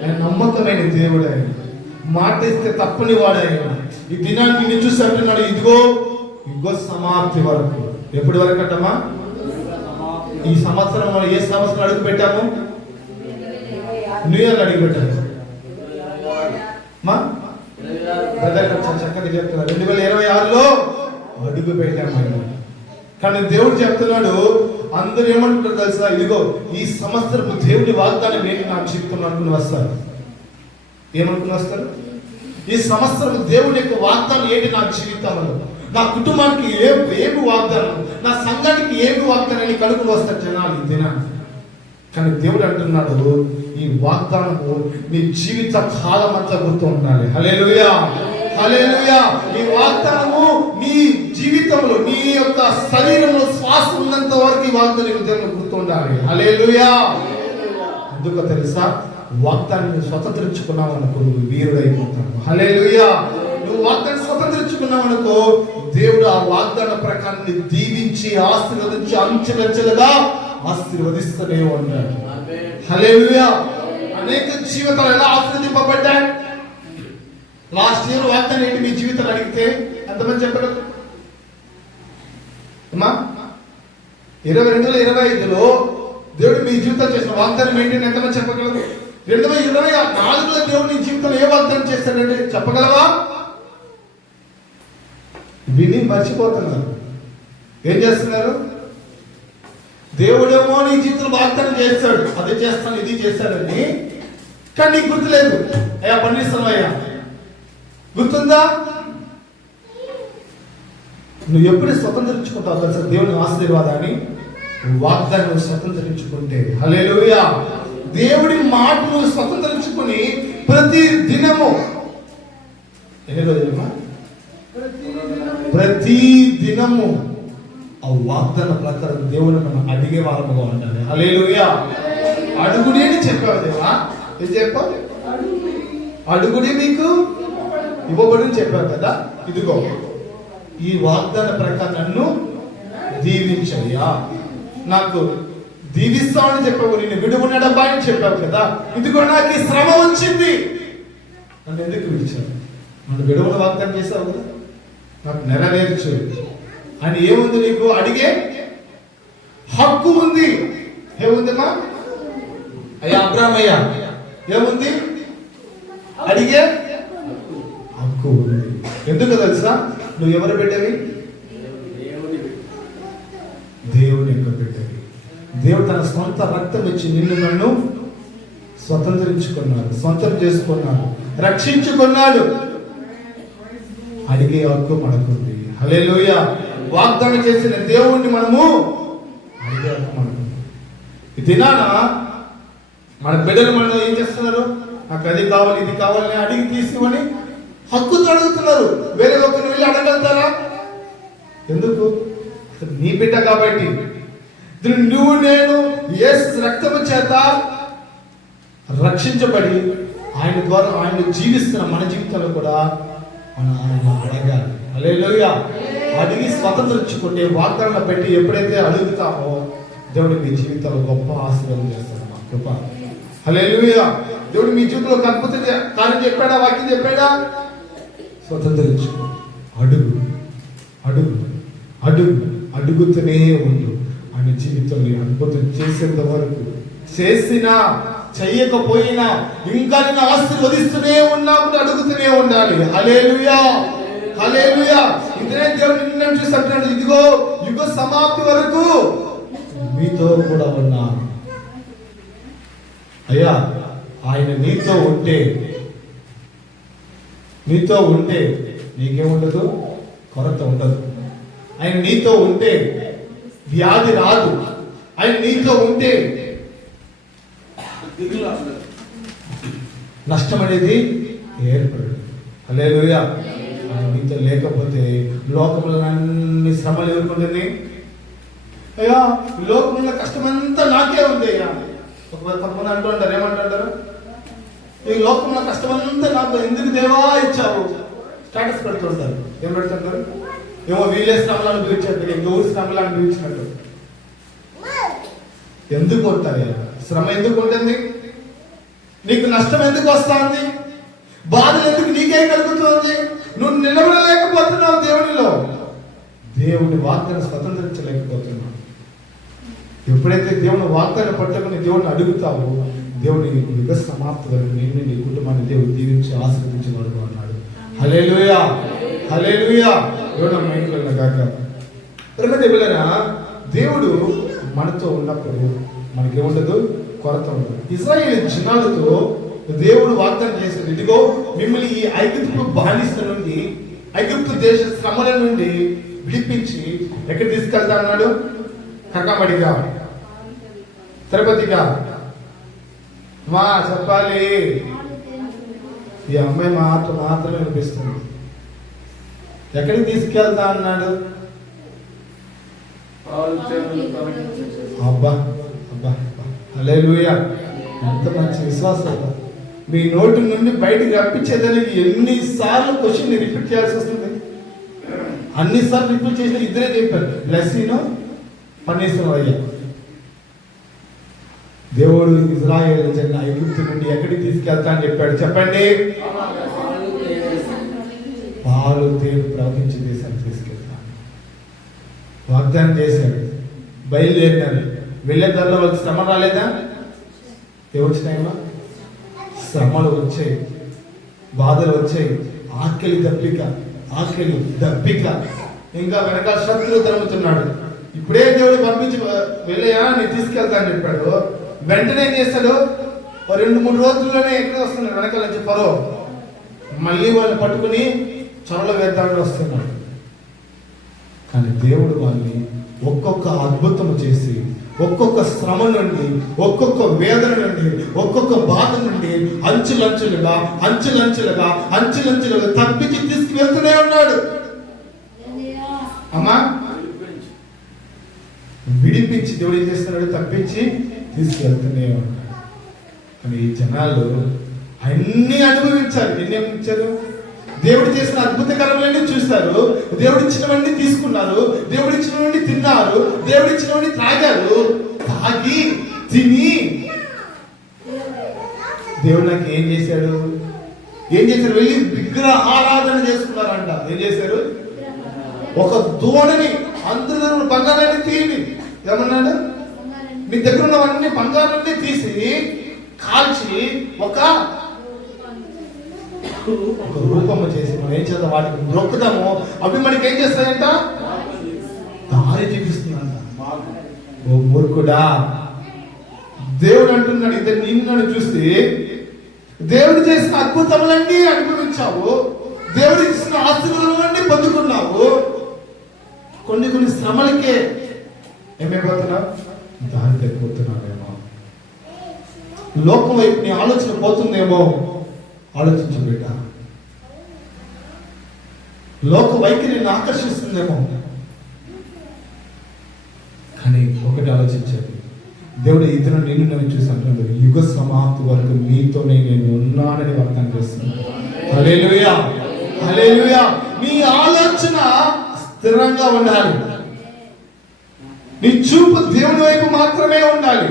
ఆయన నమ్మకమైన దేవుడు, ఆయన మాట ఇస్తే తప్పని వాడు. ఆయన ఈ దినాన్ని నిన్ను చూసి అంటున్నాడు, ఇదిగో యుగ సమాప్తి వరకు. ఎప్పటి వరకు అంటమ్మా? ఈ సంవత్సరం మనం ఏ సంవత్సరం అడుగు పెట్టాము? న్యూ ఇయర్ అడుగు పెట్టాము. మా బ్రదర్ చక్కగా చెప్తున్నారు 2026లో అడుగు పెట్టాము. కానీ దేవుడు చెప్తున్నాడు, అందరూ ఏమంటారు తెలుసా, ఇదిగో ఈ సంవత్సరపు దేవుడి వాగ్దానం ఏంటి నా జీవితంలో అనుకుని వస్తారు. ఏమనుకుని వస్తారు? ఈ సంవత్సరం దేవుడి యొక్క వాగ్దానం ఏంటి నా జీవితంలో, నా కుటుంబానికి ఏమి వాగ్దానం, నా సంఘానికి ఏమి వాగ్దానం అని కనుక్కుని వస్తారు జనాలు ఈ దినాన్ని. కానీ దేవుడు అంటున్నాడు, ఈ వాగ్దానము నీ జీవిత కాలం అంతా గుర్తు ఉండాలి. హల్లెలూయా, హల్లెలూయా. ఈ వాగ్దానము నీ జీవితంలో, నీ యొక్క శరీరంలో శ్వాస ఉన్నంత వరకు ఈ వాగ్దానం దేవుడు గుర్తు ఉండాలి. హల్లెలూయా. ఎందుకో తెలుసా, వాగ్దాన్ని స్వతంత్రించుకున్నావు అనుకో నువ్వు వీరుడైపోతావు. హల్లెలూయా. నువ్వు వాగ్దాన్ని స్వతంత్రించుకున్నావు అనుకో దేవుడు ఆ వాగ్దాన ప్రకారాన్ని దీవించి ఆశీర్వదించి అంచెలంచెలుగా ఆశీర్వదిస్తూనే ఉన్నాడు. హల్లెలూయా. అనేక జీవితాలు ఎలా ఆశీర్వదింపబడ్డాయి. లాస్ట్ ఇయర్ వాగ్దానం ఏంటి మీ జీవితాలు అడిగితే ఎంతమంది చెప్పగలరు? 2025లో దేవుడు మీ జీవితాలు చేసిన వాగ్దానం ఏంటి ఎంతమంది చెప్పగలరు? 2024లో దేవుడు నీ జీవితంలో ఏ వాగ్దానం చేస్తాడండి చెప్పగలవా? విని మర్చిపోతున్నారు. ఏం చేస్తున్నారు? దేవుడేమో నీ జీవితంలో వాగ్దానం చేస్తాడు, అది చేస్తాను ఇది చేస్తాడని, కానీ నీకు గుర్తులేదు. అయ్యా పండిస్తున్నాయ్యా, గుర్తుందా? నువ్వు ఎప్పుడు స్వతంత్రించుకుంటావు తెలుసా దేవుని ఆశీర్వాదాన్ని? వాగ్దానం స్వతంత్రించుకుంటే. హల్లెలూయా. దేవుడి మాట నువ్వు స్వతంత్రించుకుని ప్రతి దినము, ఎన్ని రోజులమ్మా? ప్రతి దినము ఆ వాగ్దాన ప్రకారం దేవుని మనం అడిగే వారముగా ఉండాలి. హల్లెలూయా. అడుగుడి అని చెప్పావు దేవా. ఏం చెప్పావు? అడుగుడి మీకు ఇవ్వబడి చెప్పావు కదా. ఇదిగో ఈ వాగ్దాన ప్రకారం నన్ను దీవించయ్యా, నాకు దీవిస్తామని చెప్పావు, నేను విడువనడబ్బా అని చెప్పావు కదా. ఇదిగో నాకు ఈ శ్రమ వచ్చింది, నన్ను ఎందుకు విడిచావు? నన్ను విడువన వాగ్దానం చేశావు కదా, నాకు నెరవేర్చు అని ఏముంది నీకు? అడిగే హక్కు ఉంది. ఏముందమ్మా? అయ్యా అబ్రామయ్య ఏముంది? అడిగే హక్కు ఉంది. ఎందుకు తెలుసా? నువ్వు ఎవరు పెట్టవి? దేవుని యొక్క పెట్టవి. దేవుడు తన సొంత రక్తం ఇచ్చి నిన్ను నన్ను స్వతంత్రించుకున్నాడు, సొంతం చేసుకున్నాడు, రక్షించుకున్నాడు. అడిగే హక్కు మనకుంది. హల్లెలూయా. వాగ్దానం చేసిన దేవుణ్ణి మనము అడిగే హక్కు మనకుంది. ఈ దినాన మన బిడ్డలు మనం ఏం చేస్తున్నారు? నాకు అది కావాలి ఇది కావాలని అడిగి తీసుకుని హక్కుతో అడుగుతున్నారు. వేరే ఒకరిని వెళ్ళి అడగలుగుతారా? ఎందుకు? నీ బిడ్డ కాబట్టి. నువ్వు నేను యేసు రక్తము చేత రక్షించబడి ఆయన ద్వారా ఆయన జీవిస్తున్న మన జీవితంలో కూడా మనం ఆయన అడగాలి. హల్లెలూయా. అడిగి స్వతంత్రించుకుంటే వాగ్దానం పెట్టి ఎప్పుడైతే అడుగుతామో దేవుడు మీ జీవితంలో గొప్ప ఆశీర్వాదం చేస్తాడు. మా కృప. హల్లెలూయా. దేవుడు మీ జీవితంలో అద్భుత కార్యం చెప్పాడా? వాక్యం చెప్పాడా? స్వతంత్రించుకో. అడుగు అడుగు అడుగు అడుగుతూనే ఉండు. ఆయన జీవితంలో అద్భుతం చేసేంత వరకు, చేసినా చెయ్యకపోయినా ఇంకా నేను ఆశీర్వదిస్తూనే ఉన్నప్పుడు అడుగుతూనే ఉండాలి. హల్లెలూయా, హల్లెలూయా. ఇదే దేవుడు నిన్ను చూసి అంటున్నాడు, ఇదిగో యుగ సమాప్తి వరకు మీతో కూడా ఉన్నాను. అయ్యా ఆయన నీతో ఉంటే నీకేముండదు? కొరత ఉండదు. ఆయన నీతో ఉంటే వ్యాధి రాదు. ఆయన నీతో ఉంటే నష్టం అనేది ఏర్పడదు. హల్లెలూయా. ఆయన నీతో లేకపోతే లోకంలో అన్ని శ్రమలు ఎదుర్కొంటుంది. అయ్యా లోకంలో కష్టమంతా నాకే ఉంది. అయ్యా కొంతమంది అంటూ ఉంటారు, ఏమంటారు? ఈ లోకంలో కష్టమంతా నాకు ఎందుకు దేవా ఇచ్చావు? స్టేటస్ పెడుతుంటారు. ఏం పెడుతుంటారు? ఏమో వీళ్ళే శ్రమలు అనుభవించారు, ఇంకొక శ్రమలు అనుభవించినట్టు. ఎందుకు ఉంటాయి? శ్రమ ఎందుకు ఉంటుంది? నీకు నష్టం ఎందుకు వస్తుంది? బాధలు ఎందుకు నీకే కలుగుతుంది? నువ్వు నిలబడలేకపోతున్నావు దేవునిలో. దేవుని వాగ్దాన్ని స్వతంత్రించలేకపోతున్నావు. ఎప్పుడైతే దేవుని వాగ్దాన్ని పట్టుకుని దేవుడిని అడుగుతావో దేవుని యుగ సమాప్తి వరకు నిన్ను నీ కుటుంబాన్ని దేవుడు దీవించి ఆశీర్వదించబడుతూ అన్నాడు. హల్లెలూయా, హల్లెలూయా. యోనా మైండ్లో కాక దేవులరా, దేవుడు మనతో ఉన్నప్పుడు మనకేముండదు, కొరత ఉండదు. ఇశ్రాయేలు జనాలతో దేవుడు వాగ్దానం చేశాడు, ఇదిగో మిమ్మల్ని ఈ ఐగుప్తు బానిస నుండి, ఐగుప్తు దేశ శ్రమల నుండి విడిపించి ఎక్కడ తీసుకెళ్తా అన్నాడు? కక్కమడిగా, తిరుపతిగా. మా చెప్పాలి, ఈ అమ్మాయి మాత్రమే వినిపిస్తుంది. ఎక్కడికి తీసుకెళ్తా అన్నాడు? అబ్బా అబ్బా, హల్లెలూయా. ఎంత మంచి విశ్వాసం. మీ నోటి నుండి బయటికి రప్పించేదానికి ఎన్నిసార్లు క్వశ్చన్ రిపీట్ చేయాల్సి వస్తుంది. అన్నిసార్లు రిపీట్ చేసిన ఇద్దరే చెప్పారు, బ్లెస్సీను పన్నీసును అయ్యా. దేవుడు ఇశ్రాయేలు జన ఐగుప్తు నుండి ఎక్కడికి తీసుకెళ్తా అని చెప్పాడు? చెప్పండి. పాలు తేనె ప్రవహించే దేశాన్ని తీసుకెళ్తాను వాగ్దానం చేశాడు. బయలుదేరినారు. వెళ్ళే దారిలో వాళ్ళకి శ్రమ రాలేదా? ఏమొచ్చినాయమ్మా? శ్రమలు వచ్చాయి, బాధలు వచ్చాయి, ఆకలి దప్పిక, ఇంకా వెనకాల శత్రువు తరుముతున్నాడు. ఇప్పుడే దేవుడు పంపించి వెళ్ళయా నేను తీసుకెళ్తా అని చెప్పాడు. వెంటనే ఏం చేస్తాడు? 2-3 రోజుల్లోనే ఎక్కడ వస్తున్నాడు? వెనకాల నుంచి ఫరో మళ్ళీ వాళ్ళని పట్టుకుని చొరలో వేద్దామని వస్తున్నాడు. కానీ దేవుడు వాళ్ళని ఒక్కొక్క అద్భుతము చేసి, ఒక్కొక్క శ్రమ నుండి, ఒక్కొక్క వేదన నుండి, ఒక్కొక్క బాధ నుండి అంచులంచులుగా తప్పించి తీసుకువెళ్తూనే ఉన్నాడు. అమ్మా, విడిపించి దేవుడు ఏం చేస్తున్నాడు? తప్పించి తీసుకెళ్తూనే ఉన్నాడు. కానీ ఈ జనాలు అన్ని అనుభవించారు. ఎన్ని అనుభవించారు? దేవుడు చేసిన అద్భుత కర్మలన్నీ చూస్తారు, దేవుడు ఇచ్చినవన్నీ తీసుకున్నారు, దేవుడు ఇచ్చినవన్నీ తిన్నారు, దేవుడు ఇచ్చినవన్నీ తాగారు. తాగి తిని దేవుడు నాకు ఏం చేశాడు? వెళ్ళి విగ్రహ ఆరాధన చేసుకున్నారంట. ఏం చేశారు? ఒక దూడని, అందరూ బంగారాన్ని తీయండి, ఏమన్నాడు? మీ దగ్గర ఉన్నవన్నీ బంగారాన్ని తీసి కాల్చి ఒక రూపము చేసి మనం ఏం చేద్దాం? వాటికి మొక్కుదాము. అవి మనకి ఏం చేస్తాయంట? దారి చూపిస్తుందంట. ఓ మూర్ఖుడా, దేవుడు అంటున్నాడు, ఇద్దరు నిన్ను చూసి దేవుడు చేసిన అద్భుతములన్నీ అనుభవించావు, దేవుడు ఇచ్చిన ఆశీర్వాదాలన్నీ పొందుకున్నావు. కొన్ని శ్రమలకే ఏమైపోతున్నావు? దారి తగ్గిపోతున్నావేమో, లోకం వైపు నీ ఆలోచన పోతుందేమో. ఆలోచించు బిడ్డ, లోక వైఖరిని ఆకర్షిస్తుందేమో. కానీ ఒకటి ఆలోచించాలి, దేవుడు ఇతను నిన్ను చూసి అంటున్నాడు, యుగ సమాప్తి వరకు మీతోనే నేను ఉన్నానని వాగ్దానం చేస్తున్నాను. హల్లెలూయా, హల్లెలూయా. నీ ఆలోచన స్థిరంగా ఉండాలి, నీ చూపు దేవుని వైపు మాత్రమే ఉండాలి.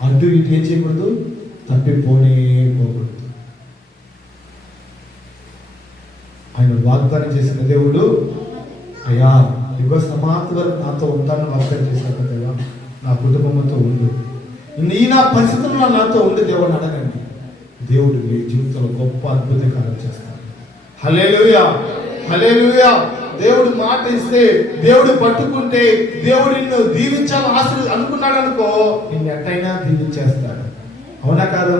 అటు ఇటు ఏం చేయకూడదు, తప్పిపోకూడదు. ఆయన వాగ్దానం చేసిన దేవుడు, అయ్యా యుగ సమాప్తి వరకు నాతో ఉంటానని వాగ్దానం చేశాను దేవా, నా కుటుంబంతో ఉండు, నీ నా పరిస్థితుల్లో నాతో ఉండి దేవుడిని అడగండి. దేవుడు మీ జీవితంలో గొప్ప అద్భుత కార్యం చేస్తాడు. హల్లెలూయా, హల్లెలూయా. దేవుడు మాట ఇస్తే, దేవుడు పట్టుకుంటే, దేవుడు నిన్ను దీవించాలని అనుకున్నాడు అనుకో, నిన్ను ఎట్టయినా దీవించేస్తాడు. అవునా కాదు?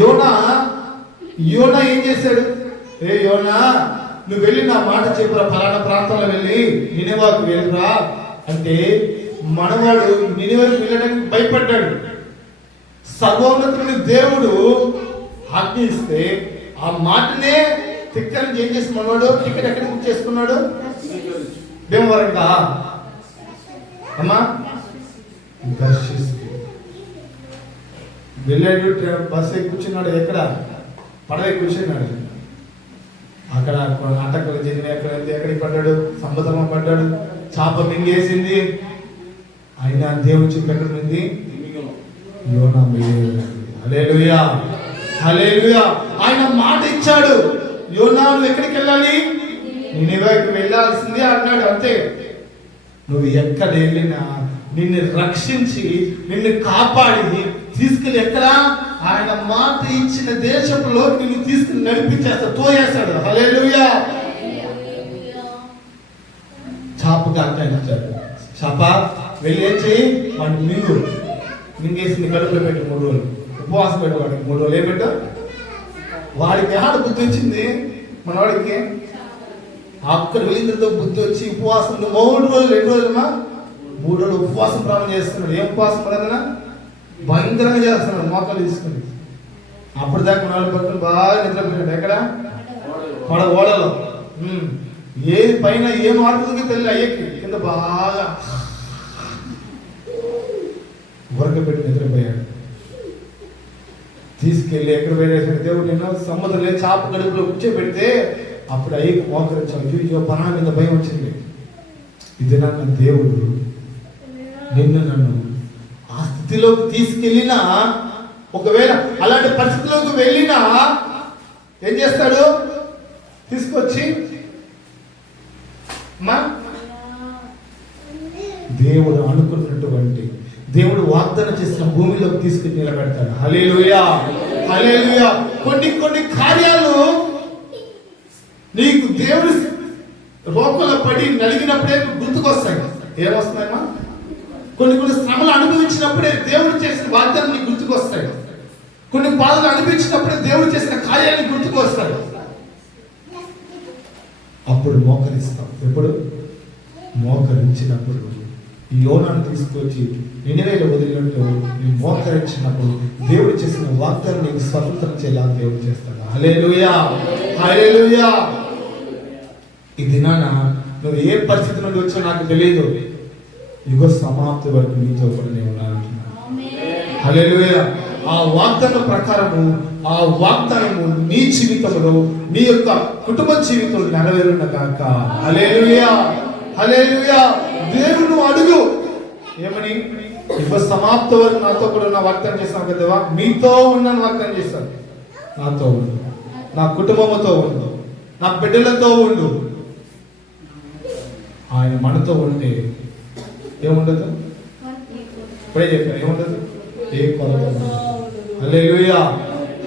యోనా ఏం చేశాడు? ఏ యోనా, నువ్వు వెళ్ళి నా మాట చెప్పురా, ఫలానా ప్రాంతంలో వెళ్ళి నినివేకు వెళ్ళిరా అంటే మనవాడు నినివేకు వెళ్ళడానికి భయపడ్డాడు. సర్వోన్నతుని దేవుడు ఆజ్ఞ ఇస్తే ఆ మాటనే తిక్కని ఏం చేసి మనవాడు టికెట్ ఎక్కడ బుక్ చేసుకున్నాడు? భీమవరంగా అమ్మా వెళ్ళాడు. బస్సు ఎక్కి కూర్చున్నాడు. ఎక్కడ? పడవ ఎక్కి కూర్చున్నాడు. అక్కడ నాటకాలు జరిగిన ఎక్కడికి పడ్డాడు? సముద్రం పడ్డాడు. చాప మింగేసింది. ఆయన దేవుడు చెప్పి ఎక్కడ ఉంది? యోనా మింగేసింది. హల్లెలూయా, హల్లెలూయా. ఆయన మాట ఇచ్చాడు, యోనా నువ్వు ఎక్కడికి వెళ్ళాలి? నినివేకి వెళ్ళాల్సిందే అన్నాడు. అంతే. నువ్వు ఎక్కడ వెళ్ళినా నిన్ను రక్షించి, నిన్ను కాపాడి, తీసుకెళ్ళి ఎక్కడ ఆయన మాట ఇచ్చిన దేశంలోకి నిన్ను తీసుకుని నడిపించేస్తాడు, తోయేస్తాడు. హల్లెలూయా. చాపగా అంటాడు, చాప వెళ్ళి ఏం చెయ్యి, వాడిని మింగేసింది కడుపులో పెట్టి 3 రోజులు ఉపవాసం పెట్టు. వాడికి 3 రోజులు ఏమిటో వాడికి ఆడ బుద్ధి వచ్చింది, మనవాడికి అక్కడ వెళ్ళిందో బుద్ధి వచ్చి ఉపవాసం 3 రోజులు 2 రోజులమా 3 రోజులు ఉపవాసం ప్రారంభం చేస్తున్నాడు. ఏం ఉపవాసం ప్రారంభన? భయంకరంగా చేస్తున్నాడు, మోకాలు తీసుకుని. అప్పుడు దాకా మనవాడి పక్కన బాగా నిద్రపోయాడు. ఎక్కడ? ఓడలో. ఏది పైన ఏం ఆడుతుందో తెలియదు, అయ్యకి కింద బాగా పెట్టి నిద్రపోయాడు. తీసుకెళ్ళి ఎక్కడ పోయేసాడు దేవుడు, నిన్న సముద్రం లేదు చాప గడుపులో కూర్చోబెడితే అప్పుడు అయ్యకి మోకరించాడు. అయ్యో పనా మీద భయం వచ్చింది. ఇది నన్ను దేవుడు నన్ను ఆ స్థితిలోకి తీసుకెళ్ళినా, ఒకవేళ అలాంటి పరిస్థితిలోకి వెళ్ళినా ఏం చేస్తాడు? తీసుకొచ్చి దేవుడు అనుకున్నటువంటి, దేవుడు వాగ్దానం చేసిన భూమిలోకి తీసుకుని నిలబెడతాడు. హల్లెలూయా, హల్లెలూయా. కొన్ని కార్యాలు నీకు దేవుడు రోకలో పడి నలిగినప్పుడే గుర్తుకొస్తాయి. ఏమొస్తాయమ్మా? కొన్ని శ్రమలు అనుభవించినప్పుడే దేవుడు చేసిన వాగ్దానం నీకు గుర్తుకొస్తాయి. కొన్ని బాధలు అనుభవించినప్పుడే దేవుడు చేసిన కార్యాన్ని గుర్తుకొస్తాయి. అప్పుడు మోకరిస్తాం. ఎప్పుడు? మోకరించినప్పుడు. ఈ యోనాను తీసుకొచ్చి నినివేలో వదిలినట్టు నీ మోకరించినప్పుడు దేవుడు చేసిన వాగ్దానం నీకు స్వతంత్రం చేయాలా దేవుడు చేస్తాడు. హల్లెలూయా, హల్లెలూయా. ఈ దినాన నువ్వు ఏ పరిస్థితి నుండి వచ్చో నాకు తెలియదు, యుగ సమాప్తి వరకు నీతో కూడా నేను ఉన్నాను. హల్లెలూయా. ఆ వాగ్దానం ప్రకారము, ఆ వాగ్దానము నీ జీవితంలో, నీ యొక్క కుటుంబ జీవితంలో నెరవేరున గాక. హల్లెలూయా, హల్లెలూయా. దేవుడు అడుగు ఏమని? యుగ సమాప్తి వరకు నాతో కూడా ఉన్న వాగ్దానం చేస్తాను కదా, మీతో ఉన్నాను వాగ్దానం చేస్తాను. నాతో ఉండు, నా కుటుంబంతో ఉండు, నా బిడ్డలతో ఉండు. ఆయన మనతో ఉంటే ఏముండదు? ఇప్పుడే చెప్పాను, ఏముండదు? ఏ కొరత ఉండదు. హల్లెలూయా,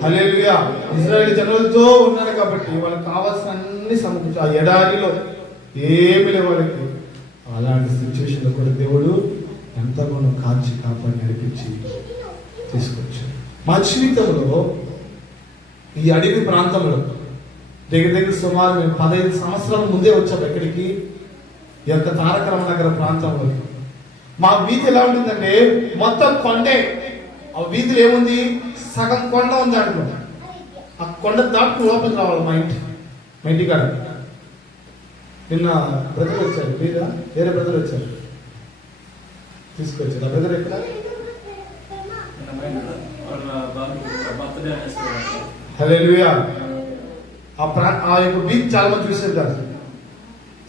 హల్లెలూయా. ఇశ్రాయేలు జనులతో ఉన్నారు కాబట్టి వాళ్ళకి కావాల్సిన అన్ని సమకూర్చు. ఆ ఎడారిలో ఏమి లేవు వాళ్ళకి. అలాంటి సిచ్యువేషన్లో కూడా దేవుడు ఎంతగానో కాచి కాపాడి నడిపించి తీసుకొచ్చాడు. మా జీవితంలో ఈ అడవి ప్రాంతంలో దగ్గర సుమారు మేము 15 సంవత్సరాల ముందే వచ్చాము. ఎక్కడికి? ఈ యొక్క తారక రామనగర ప్రాంతంలో. మా వీధి ఎలా ఉంటుందంటే మొత్తం కొండే. ఆ వీధిలో ఏముంది? సగం కొండ ఉంది దాంట్లో. ఆ కొండ దాటుకు లోపలికి రావాలి మా ఇంటి కాడ. నిన్న బ్రదర్ వచ్చారు, లేదా వేరే బ్రదర్ వచ్చారు, తీసుకొచ్చారు. ఆ బ్రదర్ ఎక్కడ? హల్లెలూయా. ఆ యొక్క బీచ్ చాలా మంది చూసేది కాదు.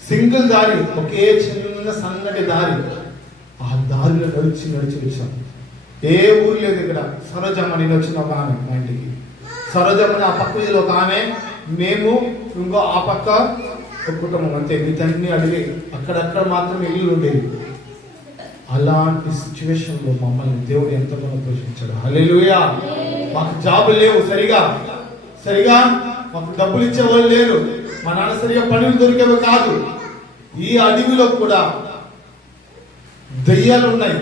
సింగిల్ దారి, ఒకే చిన్న సన్నటి దారి. ఆ దారిలో నడిచి వచ్చాం. ఏ ఊరు లేదు ఇక్కడ. సరోజమ్మ నేను వచ్చిన ఒక ఆమె మా ఇంటికి. సరోజమ్మని ఆ పక్క వీధిలో ఒక ఆమె, మేము ఇంకో ఆ పక్క ఒక కుటుంబం, అంతే. వీటన్ని అడిగి అక్కడక్కడ మాత్రమే ఇల్లు ఉండేది. అలాంటి సిచ్యువేషన్లో మమ్మల్ని దేవుడు ఎంతగానో పోషించాడు. హల్లెలూయా. మాకు జాబులు లేవు సరిగా మాకు డబ్బులు ఇచ్చేవాళ్ళు లేరు. మా నాన్న సరిగా పనులు దొరికేవి కాదు. ఈ అడవిలో కూడా దయ్యాలు ఉన్నాయి,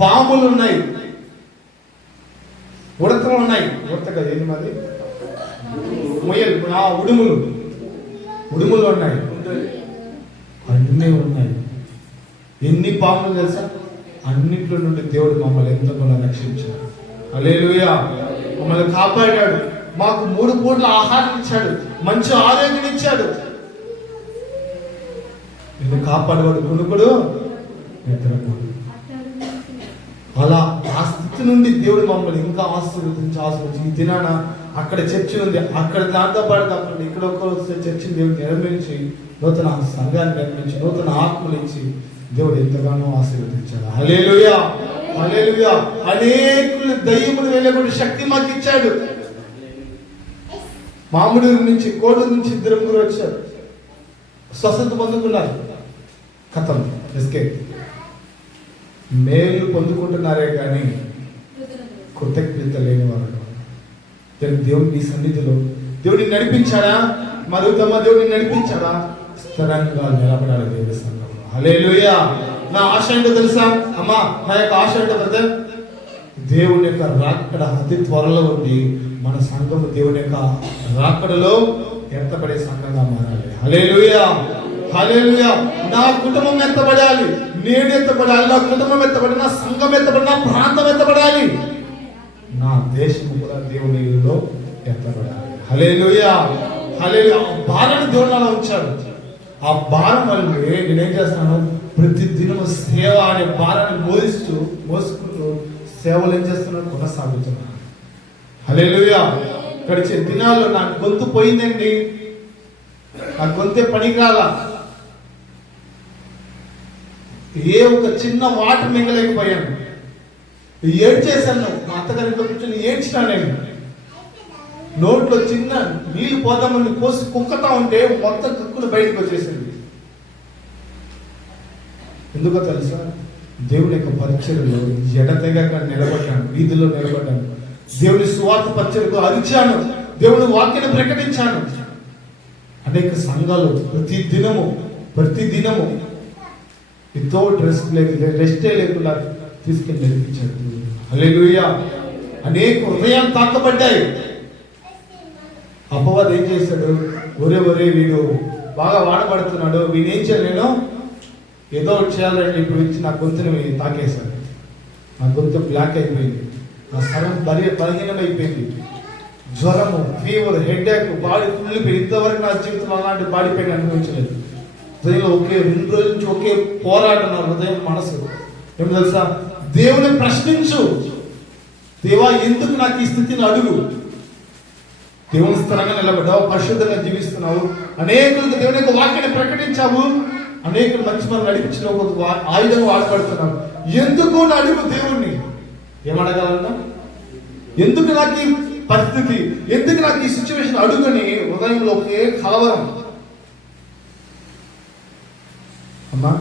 పాములు ఉన్నాయి, ఉడతలు ఉన్నాయి. ఉడత కదా, ఏంటి మరి? ముయ్యలు, ఉడుములు ఉన్నాయి, అన్నీ ఉన్నాయి. ఎన్ని పాములు తెలుసా? అన్నిట్లో నుండి దేవుడు మమ్మల్ని ఎంతగానో రక్షించాడు. హల్లెలూయా. మమ్మల్ని కాపాడాడు. మాకు 3 పూట్ల ఆహారం ఇచ్చాడు, మంచి ఆరోగ్యం ఇచ్చాడు. నిన్ను కాపాడేవాడు కునుకుడు నిద్రపోడు. అలా ఆ స్థితి నుండి దేవుడు మమ్మల్ని ఇంకా ఆశీర్వదించి ఈ దినాన అక్కడ చర్చి ఉంది, అక్కడ దాంతో పాటు అక్కడ ఇక్కడ చర్చిని దేవుడు నిర్మించి, నూతన సంఘాన్ని నిర్మించి, నూతన ఆత్మలు ఇచ్చి దేవుడు ఎంతగానో ఆశీర్వదించాడు. హల్లెలూయా, హల్లెలూయా. అనేకులు దయ్యములు వెళ్ళకుండా శక్తి మాకు ఇచ్చాడు. మామిడూరు నుంచి, కోడూరు నుంచి 2 వచ్చారు, స్వస్థత పొందుకున్నారు. కథం ఎస్కేప్. మేలు పొందుకుంటున్నారే కానీ కృతజ్ఞత లేనివాడు. దేవుని నీ సన్నిధిలో దేవుడిని నడిపించాడా? మరుగుతమ్మ దేవుడిని నడిపించాడా? స్థిరంగా నిలబడాలి దేవుడి సంఘంలో. హల్లెలూయా. నా ఆశ ఏంటో తెలుసా అమ్మా? నా యొక్క ఆశ ఏంటో బ్రదర్, దేవుని యొక్క రాకడ అతి త్వరలో ఉంది. మన సంఘము దేవుని యొక్క రాకడలో ఎత్తబడే సంఘంగా మారాలి. హల్లెలూయా, హల్లెలూయా. నా కుటుంబం ఎత్తబడాలి, నేను ఎత్తబడాలి, నా కుటుంబం ఎత్తబడి, నా సంఘం ఎత్తబడి, నా ప్రాంతం ఎత్తబడాలి, నా దేశము కూడా దేవునిలో ఎత్తబడాలి. హల్లెలూయా, హల్లెలూయా. భారాన్ని దేవుడు అలా ఉంచాడు. ఆ భారం వల్లే నేనేం చేస్తాను, ప్రతి దినము సేవ అనే భారాన్ని మోసుకుంటూ సేవలు ఏం చేస్తున్నాను, కొనసాగుతున్నాను. హల్లెలూయా. గడిచే దినాల్లో నా గొంతు పోయిందండి, నా గొంతే పనికిరాల. ఏ ఒక చిన్న వాటర్ మింగలేకపోయాను, ఏడ్చేశాను. మా అత్తగారింట్లో కూర్చొని ఏడ్చినా. నేను నోట్లో చిన్న నీళ్లు పోతామని కోసి కుక్కతా ఉంటే మొత్తం కుక్కలు బయటకు వచ్చేసింది. ఎందుకో తెలుసా? దేవుని యొక్క పరిచర్యలో ఎడతెగక నిలబడ్డాను, వీధిలో నిలబడ్డాను, దేవుని సువార్త పరిచర్యకు అరిచాను, దేవుని వాక్యాన్ని ప్రకటించాను. అనేక సంఘాలు ప్రతి దినము వితౌట్ రెస్టే లేకుండా తీసుకెళ్ళి నడిపించాడు. హల్లెలూయా. అనేక హృదయాలు తాకబడ్డాయి. అపవాది ఏం చేశాడు, ఒరే వీడు బాగా వాడబడుతున్నాడు, వీడేం చేయాలి, నేను ఏదో ఒకటి చేయాలంటే ఇప్పుడు ఇచ్చి నా గొంతుని తాకేశాడు. నా గొంతు బ్లాక్ అయిపోయింది, నా స్వరం బలహీనమైపోయింది, జ్వరము, ఫీవర్, హెడేక్, బాడీ కుళ్ళిపోయి. ఇంతవరకు నా జీవితంలో అలాంటి బాడీ పెయిన్ అనుభవించలేదు. హృదయంలో 2 రోజుల నుంచి ఒకే పోరాటం నా హృదయం, మనసు. ఏం తెలుసా? దేవుని ప్రశ్నించు. దేవా, ఎందుకు నాకు ఈ స్థితిని అడుగు. దేవుని స్థిరంగా నిలబడ్డావు, పరిశుద్ధంగా జీవిస్తున్నావు, అనేకులకు దేవుని యొక్క వాక్యాన్ని ప్రకటించావు, అనేకులు మంచి మనం నడిపించిన ఒక ఆయుధంగా వాడబడుతున్నావు. ఎందుకు అడుగు దేవుణ్ణి. ఏమడగాలన్నా? ఎందుకు నాకు ఈ పరిస్థితి, ఎందుకు నాకు ఈ సిచ్యువేషన్ అడుగుని హృదయంలో ఒకే కలవరం. అమ్మా,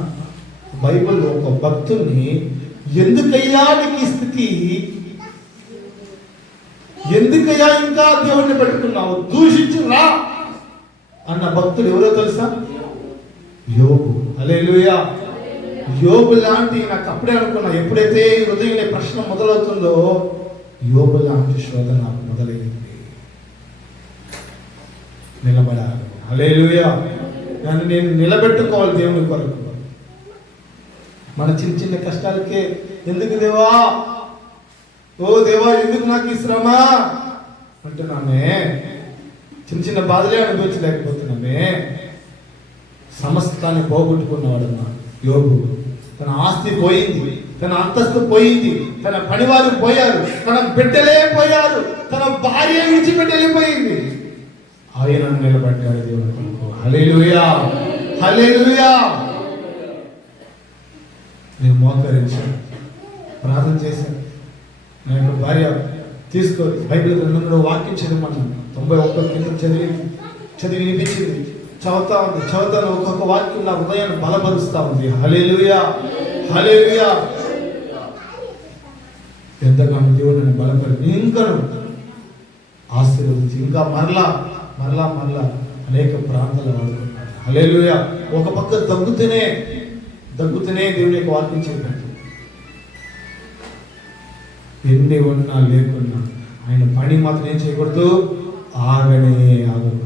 బైబిల్లో ఒక భక్తుల్ని ఎందుకయ్యా నీకు ఈ స్థితి, ఎందుకయ్యా ఇంకా దేవుడిని పెట్టుకున్నావు, దూషించి రా అన్న భక్తుడు ఎవరో తెలుసా? యోబు. హల్లెలూయా. యోబు లాంటి, నాకు అప్పుడే అనుకున్నా, ఎప్పుడైతే హృదయంలో ప్రశ్న మొదలవుతుందో యోబు లాంటి శోధన నాకు మొదలైంది. నిలబడాలి. హల్లెలూయా. దాన్ని నేను నిలబెట్టుకోవాలి దేవుని కొరకు. మన చిన్న కష్టాలకే ఎందుకు దేవా, ఓ దేవా ఎందుకు నాకు ఈ శ్రమ అంటున్నామే, చిన్న బాధలే అనుభవించలేకపోతున్నామే. సమస్తాన్ని పోగొట్టుకున్నవాడు యోబు. తన ఆస్తి పోయింది, తన అంతస్తు పోయింది, తన పనివారు పోయారు, తన బిడ్డలే పోయారు, తన భార్య విడిచిపెట్టి వెళ్ళిపోయింది. ఆయన నిలబడ్డాడు దేవుని కొరకు. హల్లెలూయా, హల్లెలూయా. నేను మోకరించాను, ప్రార్థన చేశాను. నా యొక్క భార్య తీసుకో బైబిల్ గ్రంథంలో వాక్యం చదవమన్నాను. 91 కింద చదివి వినిపించింది. చదువుతాను ఒక్కొక్క వాక్యం నా హృదయాన్ని బలపరుస్తా ఉంది. హల్లెలూయా, హల్లెలూయా. ఎంతగానో దేవుడు నన్ను బలపరి ఇంకను ఆశీర్వదించి ఇంకా మరలా అనేక ప్రాంతాలు వాడుకుంటాను. హల్లెలూయా. ఒక పక్క దగ్గుతూనే దేవుని యొక్క వాక్యం చెప్పాడు. ఎన్ని ఉన్నా లేకున్నా ఆయన పని మాత్రం ఏం చేయకూడదు, ఆగకూడదు.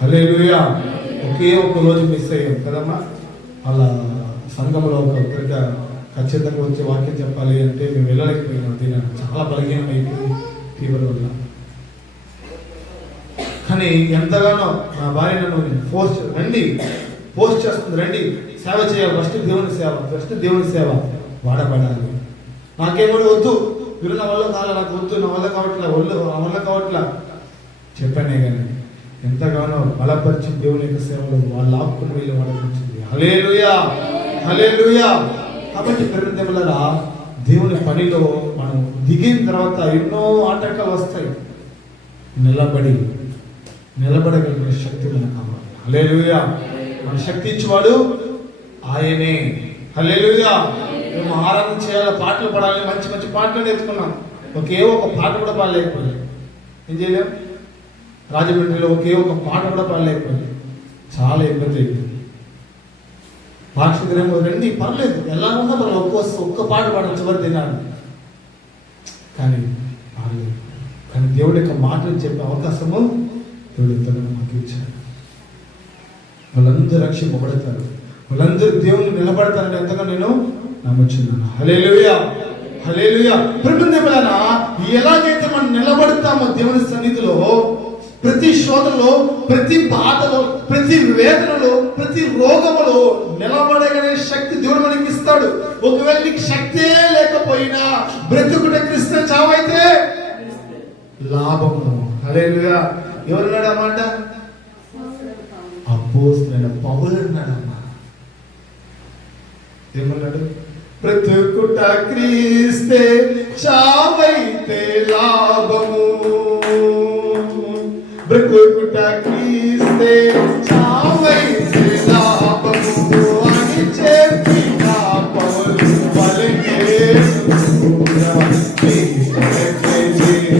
హల్లెలూయా. ఒకే ఒక్క రోజు మిస్ అయ్యాం కదమ్మా. అలా సంఘంలో ఒక పెద్ద ఖచ్చితంగా వచ్చే వాక్యం చెప్పాలి అంటే మేము వెళ్ళలేకపోయినాం. చాలా బలహీనం అయిపోయింది ఫీవర్ వల్ల. కానీ ఎంతగానో నా భార్య నన్ను ఫోర్స్ చేస్తుంది, రండి సేవ చేయాలి, ఫస్ట్ దేవుని సేవ వాడబడాలి. నాకేమో వద్దు, వీరు నా వల్ల కాదు, నాకు వద్దు, నా వల్ల కావట్లా చెప్పానే కానీ ఎంతగానో బలపరిచి దేవుని యొక్క సేవలో వాళ్ళు ఆపుకుని వెళ్ళి వాడబడుతుంది. హల్లెలూయా, హల్లెలూయా. కాబట్టి ప్రేమికులారా, దేవుని పనిలో మనం దిగిన తర్వాత ఎన్నో ఆటంకాలు వస్తాయి. నిలబడగలిగిన శక్తి మనకు కావాలి. హల్లెలూయా. మన శక్తి ఇచ్చేవాడు ఆయనే. హల్లెలూయా. మేము ఆరాధన చేయాలి, పాటలు పాడాలి, మంచి మంచి పాటలు నేర్చుకున్నాం. ఒకే ఒక పాట కూడా పాడలేకపోయింది. ఏం చేయలేం? రాజమండ్రిలో ఒకే ఒక పాట కూడా పాడలేకపోయింది. చాలా ఇబ్బంది అయింది. పాక్షికరేమో రండి, పర్లేదు, ఎలా ఉన్నా మనం ఒక్క పాట పాడడం చివరి తినాలి, కానీ పాడలేదు. కానీ దేవుడి యొక్క మాటలు చెప్పే అవకాశము దేవుడు ఎంతగానో మాకు ఇచ్చాడు. వాళ్ళందరూ రక్షింపబడతారు, వాళ్ళందరూ దేవుని నిలబడతారని ఎంతగా నేను నమ్ముచున్నాను. హల్లెలూయా, హల్లెలూయా. ప్రభుత్వములన ఎలాగైతే మనం నిలబడతామో దేవుని సన్నిధిలో, ప్రతి శోధనలో, ప్రతి బాధలో, ప్రతి వేదనలో, ప్రతి రోగములో నిలబడగనే శక్తి దేవుడు మనకి ఇస్తాడు. ఒకవేళ నీకు శక్తే లేకపోయినా బ్రతుకుట క్రిస్టియన్ చావైతే లాభము. హల్లెలూయా. ఎవరున్నాడు అన్నమాట? అపోస్తలుడైన పౌలు అన్నాడమ్మా. ఏమన్నాడు? బ్రతుకుట క్రీస్తే చావైతే లాభము, బ్రతుకుట క్రీస్తే చావైతే లాభము అని చెప్పిన పౌలు పలికేను అని చెప్పిన పౌలు పలికేను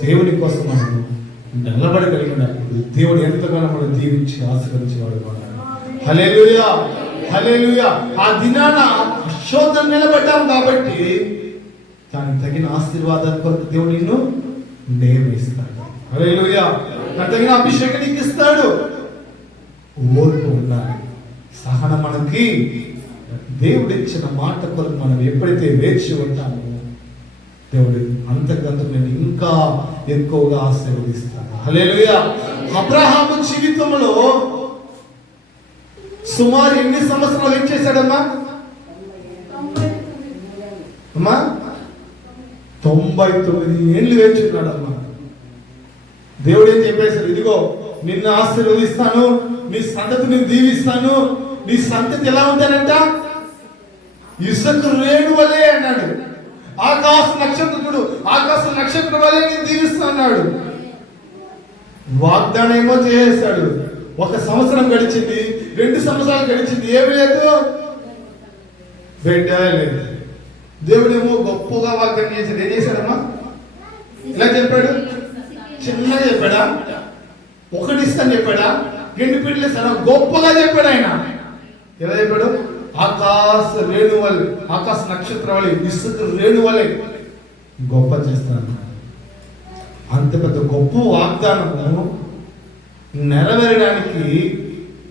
దేవుని కోసం మనం నిలబడగలిగినప్పుడు దేవుడు ఎంతగానో మనం దీవించి ఆశీర్వదించేవాడు. హల్లెలూయా, హల్లెలూయా. ఆ దినాన శోధన నిలబడ్డాం కాబట్టి దానికి తగిన ఆశీర్వాదాల కొరకు దేవుడు నిన్ను నియమిస్తాడు. హల్లెలూయా. దానికి తగిన అభిషేకం నీకు ఇస్తాడు. ఓర్పు ఉండాలి, సహనం. మనకి దేవుడు ఇచ్చిన మాట కొరకు మనం ఎప్పుడైతే వేచి ఉంటామో దేవుడు అంతకంత నేను ఇంకా ఎక్కువగా ఆశీర్వదిస్తాను. హల్లెలూయా. అబ్రహాము జీవితంలో సుమారు ఎన్ని సంవత్సరాలు ఏం చేశాడమ్మా? 99 ఏళ్ళు వేచున్నాడమ్మా. దేవుడు ఏం చెప్పేశాడు? ఇదిగో నిన్ను ఆశీర్వదిస్తాను, నీ సంతతిని దీవిస్తాను, నీ సంతతి ఎలా ఉంటానంట? ఇసుక రేణు వలె అన్నాడు. ఆకాశ నక్షత్రుడు, ఆకాశ నక్షత్రం వలె నేను దీవిస్తా అన్నాడు. వాగ్దానం ఏమో చేశాడు. 1 సంవత్సరం గడిచింది, 2 సంవత్సరాలు గడిచింది, ఏమి లేదు, బిడ్డ లేదు. దేవుడేమో గొప్పగా వాగ్దానం చేశాడు. ఏం చేశాడమ్మా? ఇలా చెప్పాడు, చిన్నగా చెప్పాడా? 1 ఇస్తాను చెప్పాడా? 2 పీటలు ఇస్తాడా? గొప్పగా చెప్పాడు ఆయన. ఎలా చెప్పాడు? ఆకాశ రేణువలే, ఆకాశ నక్షత్రం వలె, ఇసుక రేణువలే గొప్ప చేస్తాను. అంత పెద్ద గొప్ప వాగ్దానము నెరవేరడానికి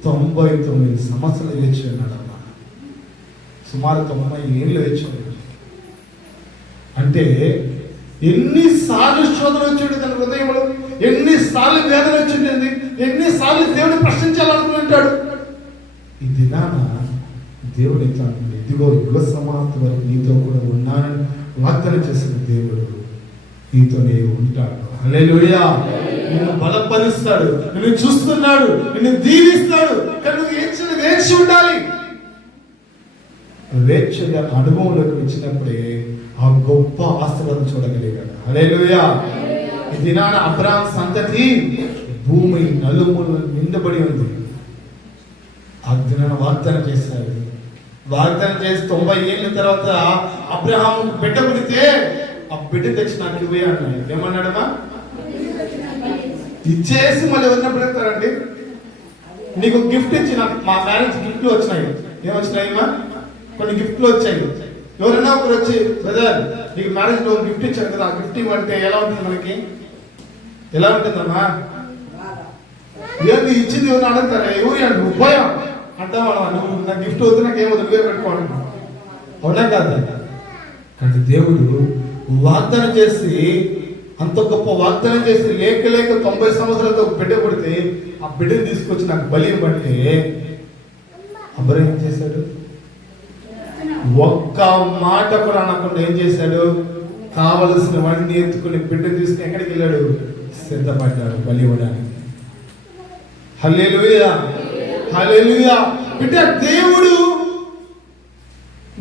99 సంవత్సరాలు వేచి ఉన్నాడమ్మా. సుమారు 90 ఏళ్ళు వేచి ఉన్నాడు. అంటే ఎన్నిసార్లు శోధన వచ్చాడు తన హృదయంలో, ఎన్నిసార్లు వేదన వచ్చింది, ఎన్నిసార్లు దేవుడిని ప్రశ్నించాలనుకుంటాడు. ఈ దినాన దేవుడు ఇదిగో యుగ సమాప్తి వరకు నీతో కూడా ఉన్నానని వాగ్దానం చేసిన దేవుడు నీతోనే ఉంటాడు. హల్లెలూయా. నిన్ను బలపరుస్తాడు, నిన్ను చూస్తున్నాడు, నిన్ను దీవిస్తాడు. కానీ నువ్వు వేచి ఉండాలి. వేక్షగా అనుభవంలోకి వచ్చినప్పుడే ఆ గొప్ప ఆశీర్వాదం చూడగలిగాడు. హల్లెలూయా. ఈ దినాన అబ్రహాము సంతతి భూమి నలుమూలలు నిండబడి ఉంది. వాగ్దానం చేశాడు. వాగ్దానం చేసి 90 ఏళ్ళ తర్వాత అబ్రహాము బిడ్డ పుడితే ఆ బిడ్డ తెచ్చి నాకు ఇవ్వే అన్నాడు. ఏమన్నాడమ్మా? ఇచ్చేసి మళ్ళీ ఎవరిన పెడతారండి? నీకు గిఫ్ట్ ఇచ్చి, నాకు మా మ్యారేజ్ గిఫ్ట్లు వచ్చినాయి. ఏమొచ్చినాయమ్మా? కొన్ని గిఫ్ట్లు వచ్చాయి. ఎవరైనా ఒకరు వచ్చి, బ్రదర్ నీకు మ్యారేజ్ లో గిఫ్ట్ ఇచ్చాను కదా, ఆ గిఫ్ట్ ఇవ్వంటే ఎలా ఉంటుంది? మనకి ఎలా ఉంటుందమ్మా? ఏంది ఇచ్చింది ఎవరు అడుగుతారా? ఎవరు అంటు పోయా అంటావా? నువ్వు నాకు గిఫ్ట్ వద్దు, నాకు ఏమో నువ్వే పెట్టుకోవాలి. అవునా కాదు? కానీ దేవుడు వాగ్దానం చేసి, అంత గొప్ప వాగ్దానం చేసి లేక 90 సంవత్సరాలతో ఒక బిడ్డ పుడితే ఆ బిడ్డను తీసుకొచ్చి నాకు బలి ఇవ్వంటే అబ్రహాం ఏం చేశాడు? ఒక్క మాట కూడా అనకుండా ఏం చేశాడు? కావలసిన వాడిని ఎత్తుకుని బిడ్డను తీసుకుని ఎక్కడికి వెళ్ళాడు? సిద్ధపడ్డాడు బలి ఇవ్వడానికి. హల్లెలూయా, హల్లెలూయా. బిడ్డ, దేవుడు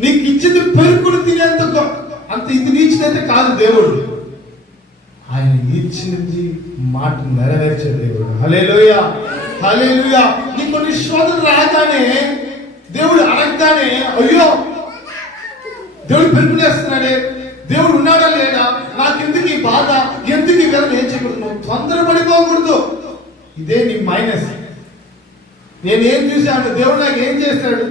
నీకు ఇచ్చింది పెరుకుడు తినేంత అంత ఇది నీచినైతే కాదు దేవుడు. ఆయన ఇచ్చినది మాట నెరవేర్చే దేవుడు. హల్లెలూయా, హల్లెలూయా. నీకు కొన్ని శోధన రాగానే, దేవుడు అడగగానే అయ్యో దేవుడు పెరుగులేస్తున్నాడే, దేవుడు ఉన్నాడా లేడా, నాకెందుకు ఈ బాధ, ఎందుకు ఈ వేదన, ఏం చేయకూడదు? నువ్వు తొందరపడిపోకూడదు. ఇదే నీ మైనస్. నేనేం చూశాను, దేవుడు నాకు ఏం చేశాడు?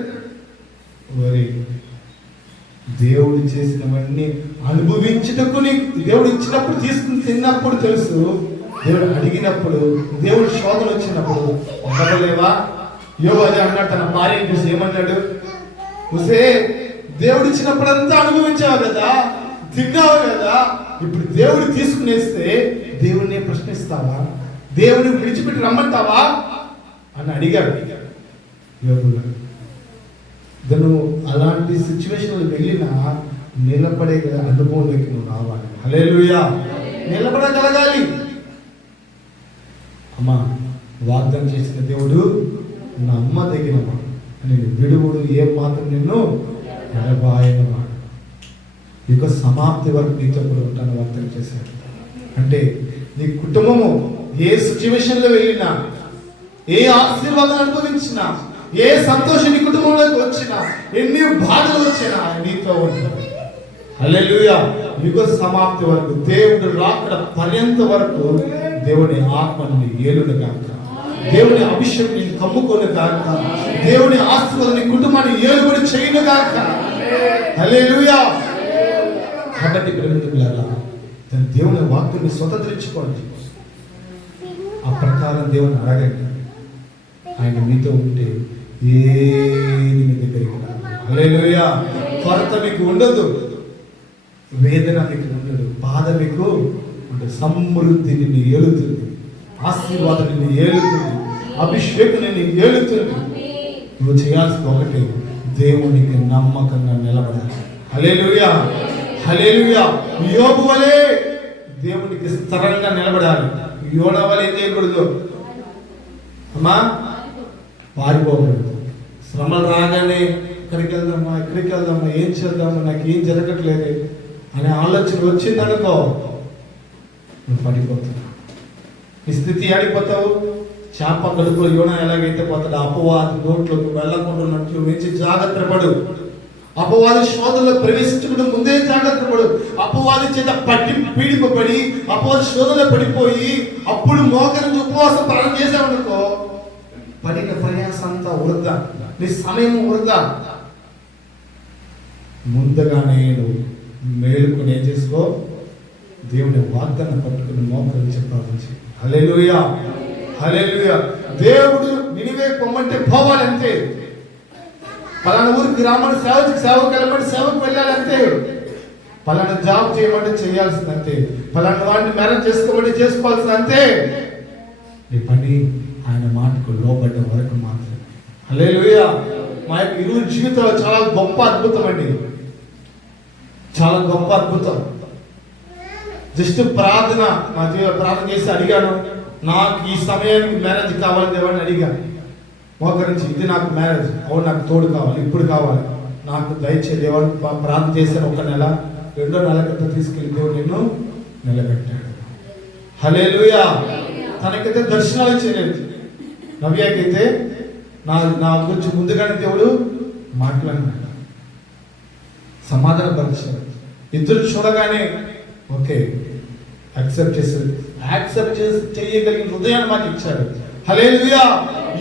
దేవుడు చేసినవన్నీ అనుభవించుటకు దేవుడు ఇచ్చినప్పుడు తీసుకుని తిన్నప్పుడు తెలుసు. దేవుడు అడిగినప్పుడు, దేవుడు శోధన వచ్చినప్పుడు ఉండలేవా? యోబు అదే అన్నాడు తన భార్యను చూసి. ఏమన్నాడు? చూసే దేవుడు ఇచ్చినప్పుడంతా అనుభవించావు కదా, తిన్నావు కదా, ఇప్పుడు దేవుడు తీసుకునేస్తే దేవుడిని ప్రశ్నిస్తావా? దేవుని విడిచిపెట్టి రమ్మంటావా అని అడిగాడు యోబు. నువ్వు అలాంటి సిచ్యువేషన్లో వెళ్ళినా నిలబడే అనుభవంలోకి నువ్వు రావాలి. హల్లెలూయా, నిలబడగలగాలి. అమ్మా, వాగ్దానం చేసిన దేవుడు నమ్మదగినవాడు, నేను విడువుడు ఏ మాత్రం నిన్ను ఎడబాయనవాడు, ఇక సమాప్తి వరకు నీతో కూడా ఉంటాను వాగ్దానం చేశాడు. అంటే నీ కుటుంబము ఏ సిచ్యువేషన్లో వెళ్ళినా, ఏ ఆశీర్వాదం అనుభవించినా, ఏ సంతోషం నీ కుటుంబంలోకి వచ్చినా, ఎన్ని బాధలు వచ్చినా నీతో ఉంటాడు. హల్లెలూయా. యుగ సమాప్తి వరకు, దేవుడు రాకడ పర్యంత వరకు దేవుని ఆత్మని ఏలును గాక, దేవుని అభిషేకం నేను కమ్ముకోను గాక, దేవుని ఆశీర్వాదం నీ కుటుంబాన్ని ఏలుబడి చేయను గాక. హల్లెలూయా. కాబట్టి ప్రేమికులారా, దేవుని వాక్యాన్ని స్వతంత్రించుకోండి. ఆ ప్రకారం దేవుని అడగండి. ఆయన మీతో ఉంటే ఏది మీ దగ్గరికి రాదు. హల్లెలూయా. కొరత మీకు ఉండదు, వేదన మీకు ఉండదు, బాధ మీకు ఉండదు. సమృద్ధి నిన్ను ఏలుతుంది, ఆశీర్వాదం నిన్ను ఏలుతుంది, అభిషేకం నిన్ను ఏలుతుంది. నువ్వు చేయాల్సింది ఒకటే, దేవునికి నమ్మకంగా నిలబడాలి. హల్లెలూయా, హల్లెలూయా. యోబు వలె దేవునికి స్థిరంగా నిలబడాలి. యోనా వలె ఏం చేయకూడదు అమ్మా, పారిపోకూడదు. శ్రమలు రాగానే ఇక్కడికి వెళ్దామా, ఇక్కడికి వెళ్దామా, ఏం చేద్దామా, నాకు ఏం జరగట్లేదు అనే ఆలోచన వచ్చిందనుకో, నువ్వు పడిపోతావు. నీ స్థితి ఆడిపోతావు. చేప కడుపులో యోనా ఎలాగైతే పోతాడు, అపవాది నోట్లోకి వెళ్ళకుండా వేచి జాగ్రత్త పడు. అపవాది శోధనలో ప్రవేశించకుండా ముందే జాగ్రత్త పడు. అపవాది చేత పీడింపబడి అపవాది శోధనలో పడిపోయి అప్పుడు మోకరించి ఉపవాసం ప్రారంభం చేసావనుకో, పడిన ప్రయాసం అంతా వృధా, నీ సమయం వృధా. ముందుగానే నువ్వు మేలుకొని ఏం చేసుకో, దేవుని వాగ్దానం పట్టుకుని మోకరించి ప్రార్థించి. హల్లెలూయా, హల్లెలూయా. దేవుడు నినివే పొమ్మంటే పోవాలంతే. పలానా ఊరికి రామని సేవకు వెళ్ళమంటే సేవకు వెళ్ళాలంతే. పలానా జాబ్ చేయమంటే చేయాల్సిందంతే. పలానా వాడిని మ్యారేజ్ చేసుకోమంటే చేసుకోవాల్సిందంతే. నీ పని ఆయన మాటకు లోబడ్డ వరకు మాత్రమే. హల్లెలూయా. మా యొక్క ఇరువురి జీవితంలో చాలా గొప్ప అద్భుతం అండి, చాలా గొప్ప అద్భుతం. జస్ట్ ప్రార్థన, నా జీవితం ప్రార్థన చేసి అడిగాను, నాకు ఈ సమయానికి మ్యారేజ్ కావాలి దేవాన్ని అడిగాను. మోకరించి, ఇది నాకు మ్యారేజ్, అవును నాకు తోడు కావాలి, ఇప్పుడు కావాలి, నాకు దయచేసి దేవాన్ని ప్రార్థన చేశాను. 1 నెల 2వ నెల క్రితం తీసుకెళ్ళి దేవుడు నిన్ను నిలబెట్టాడు. హల్లెలూయా. తనకైతే దర్శనాలు చేయలేదు, నవ్యాకైతే నా గురించి ముందుగానే దేవుడు మాట్లాడినాడు, సమాధానపరిచాడు. ఇద్దరు చూడగానే ఓకే యాక్సెప్ట్ చేయగలిగిన హృదయాన్ని మాకు ఇచ్చాడు. హల్లెలూయా.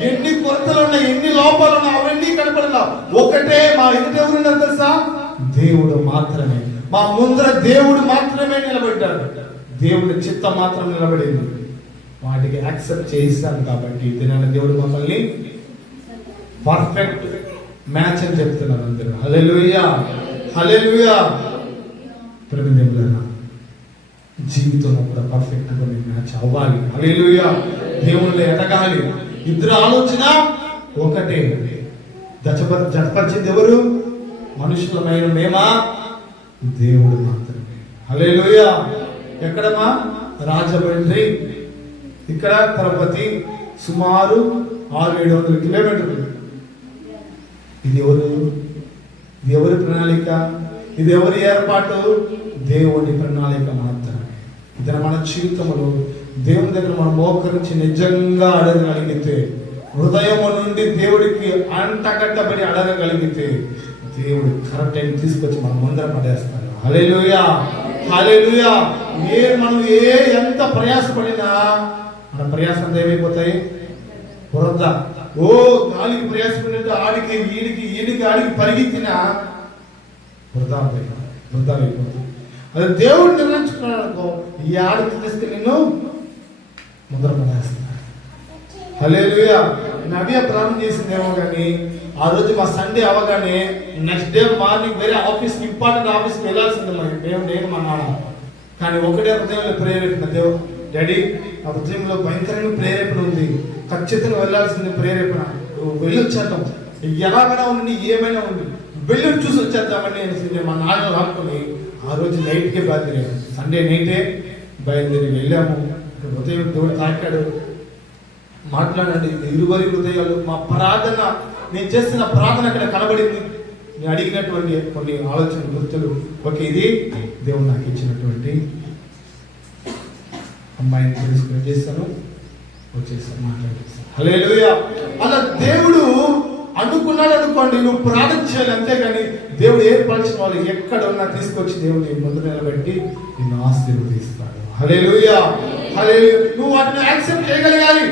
ఎన్ని కొరతలు ఉన్నాయి, ఎన్ని లోపాలు ఉన్నాయి, అవన్నీ కనపడలా. ఒకటే మా ఎదుట ఎవరున్నారు తెలుసా? దేవుడు మాత్రమే. మా ముందర దేవుడు మాత్రమే నిలబడ్డాడు. దేవుడి చిత్తం మాత్రం నిలబడింది. వాటికి యాక్సెప్ట్ చేశాను కాబట్టి దినాన దేవుడు మమ్మల్ని పర్ఫెక్ట్ మ్యాచ్ అని చెప్తున్నారు అందరూ. హల్లెలూయా, హల్లెలూయా. ప్రేమికులారా, జీవితంలో కూడా పర్ఫెక్ట్ గా మ్యాచ్ అవ్వాలి. హల్లెలూయా. దేవుళ్ళు ఎదగాలి. ఇద్దరు ఆలోచన ఒకటే. జతపరిచింది ఎవరు? మనుషులమైన మేమా? దేవుడు మాత్రమే. హల్లెలూయా. ఎక్కడమా? రాజమండ్రి, ఇక్కడ తిరుపతి, సుమారు 600-700 కిలోమీటర్లు. ఇది ఎవరి ప్రణాళిక? ఇది ఎవరి ఏర్పాటు? దేవుడి ప్రణాళిక మాత్రమే. ఇది మన జీవితంలో దేవుని దగ్గర మనం మోకరించి నిజంగా అడగగలిగితే, హృదయము నుండి దేవుడికి అంటగట్టబడి అడగగలిగితే, దేవుడు కరెక్ట్ టైం తీసుకొచ్చి మనం ముందర పడేస్తాడు. హల్లెలూయా, హల్లెలూయా. మనం ఎంత ప్రయాసపడినా మన ప్రయాసం ఏమైపోతాయి? వృధా. గాలికి ప్రయాసపడినట్టు ఆడికి ఈడికి పరిగెత్తినా వృధా అయిపోతుంది. అదే దేవుడు నిర్ణయించుకున్నాడు అనుకో, ఈ ఆడికి తీసుకుని నిన్ను ముందర పడేస్తాడు. హల్లెలూయా. నవ్య ప్రారంభం చేసిందేమో కానీ ఆ రోజు మా సండే అవగానే నెక్స్ట్ డే మార్నింగ్ వేరే ఆఫీస్కి, ఇంపార్టెంట్ ఆఫీస్కి వెళ్ళాల్సింది నేను మా నాన్న. కానీ ఒకటే హృదయంలో ప్రేరేపణ, డాడీ నా హృదయంలో భయంకరమైన ప్రేరేపణ ఉంది, ఖచ్చితంగా వెళ్ళాల్సింది ప్రేరేపణ, వెళ్ళొచ్చేద్దాం, ఎలాగైనా ఉండి ఏమైనా ఉంది, వెళ్ళి చూసి వచ్చేద్దామని నేను మా నాన్న రాసుకొని ఆ రోజు నైట్కే బయలుదేరాము. సండే నైటే బయలుదేరి వెళ్ళాము. హృదయం దేవుడు తాకాడు, మాట్లాడండి. ఇరువరి హృదయాలు, మా ప్రార్థన, నేను చేస్తున్న ప్రార్థన అక్కడ కనబడింది. నేను అడిగినటువంటి కొన్ని ఆలోచన గుర్తులు. ఓకే, ఇది దేవుడు నాకు ఇచ్చినటువంటి అమ్మాయిని తెలుసుకుని చేస్తాను, వచ్చేస్తాను, మాట్లాడేస్తాను. హల్లెలూయా. అలా దేవుడు అనుకున్నాడు అనుకోండి, నువ్వు ప్రార్థన చేయాలి, అంతేగాని దేవుడు ఏర్పరిచిన వాళ్ళు ఎక్కడ ఉన్నా తీసుకొచ్చి దేవుని ముందు నిలబెట్టి నిన్ను ఆశీర్వదిస్తాడు. హల్లెలూయా, హల్లెలూయా. నువ్వు వాటిని యాక్సెప్ట్ చేయగలగాలి.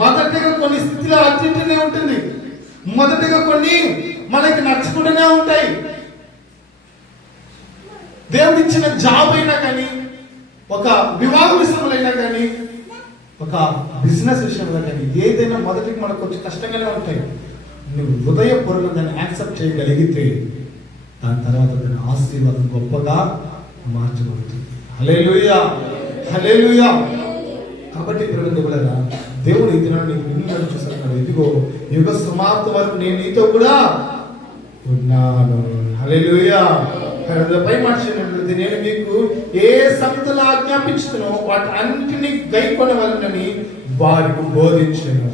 మొదటిగా కొన్ని స్థితిలో అర్జెంటనే ఉంటుంది, మొదటిగా కొన్ని మనకి నచ్చకుండానే ఉంటాయి. దేవుడు ఇచ్చిన జాబ్ అయినా కానీ, ఒక వివాహ విషయంలో అయినా కానీ, ఒక బిజినెస్ విషయంలో కానీ, ఏదైనా మొదటికి మనకు కొంచెం కష్టంగానే ఉంటాయి. నువ్వు హృదయపూర్వకంగా దాన్ని యాక్సెప్ట్ చేయగలిగితే దాని తర్వాత దాని ఆశీర్వాదం గొప్పగా మార్చబడుతుంది. హల్లెలూయా, హల్లెలూయా. కాబట్టి దేవుడా, దేవుడు ఈ దినాన్ని నిన్ను చూస్తున్నాడు. ఇదిగో యుగ సమాప్తి వరకు నేను నీతో కూడా ఉన్నాను. హల్లెలూయా. పై మాట చెప్పినట్లయితే, నేను మీకు ఏ సంగతులు ఆజ్ఞాపించుతున్నో వాటి అన్నిటినీ గైకొనవలెనని వారికి బోధించాను.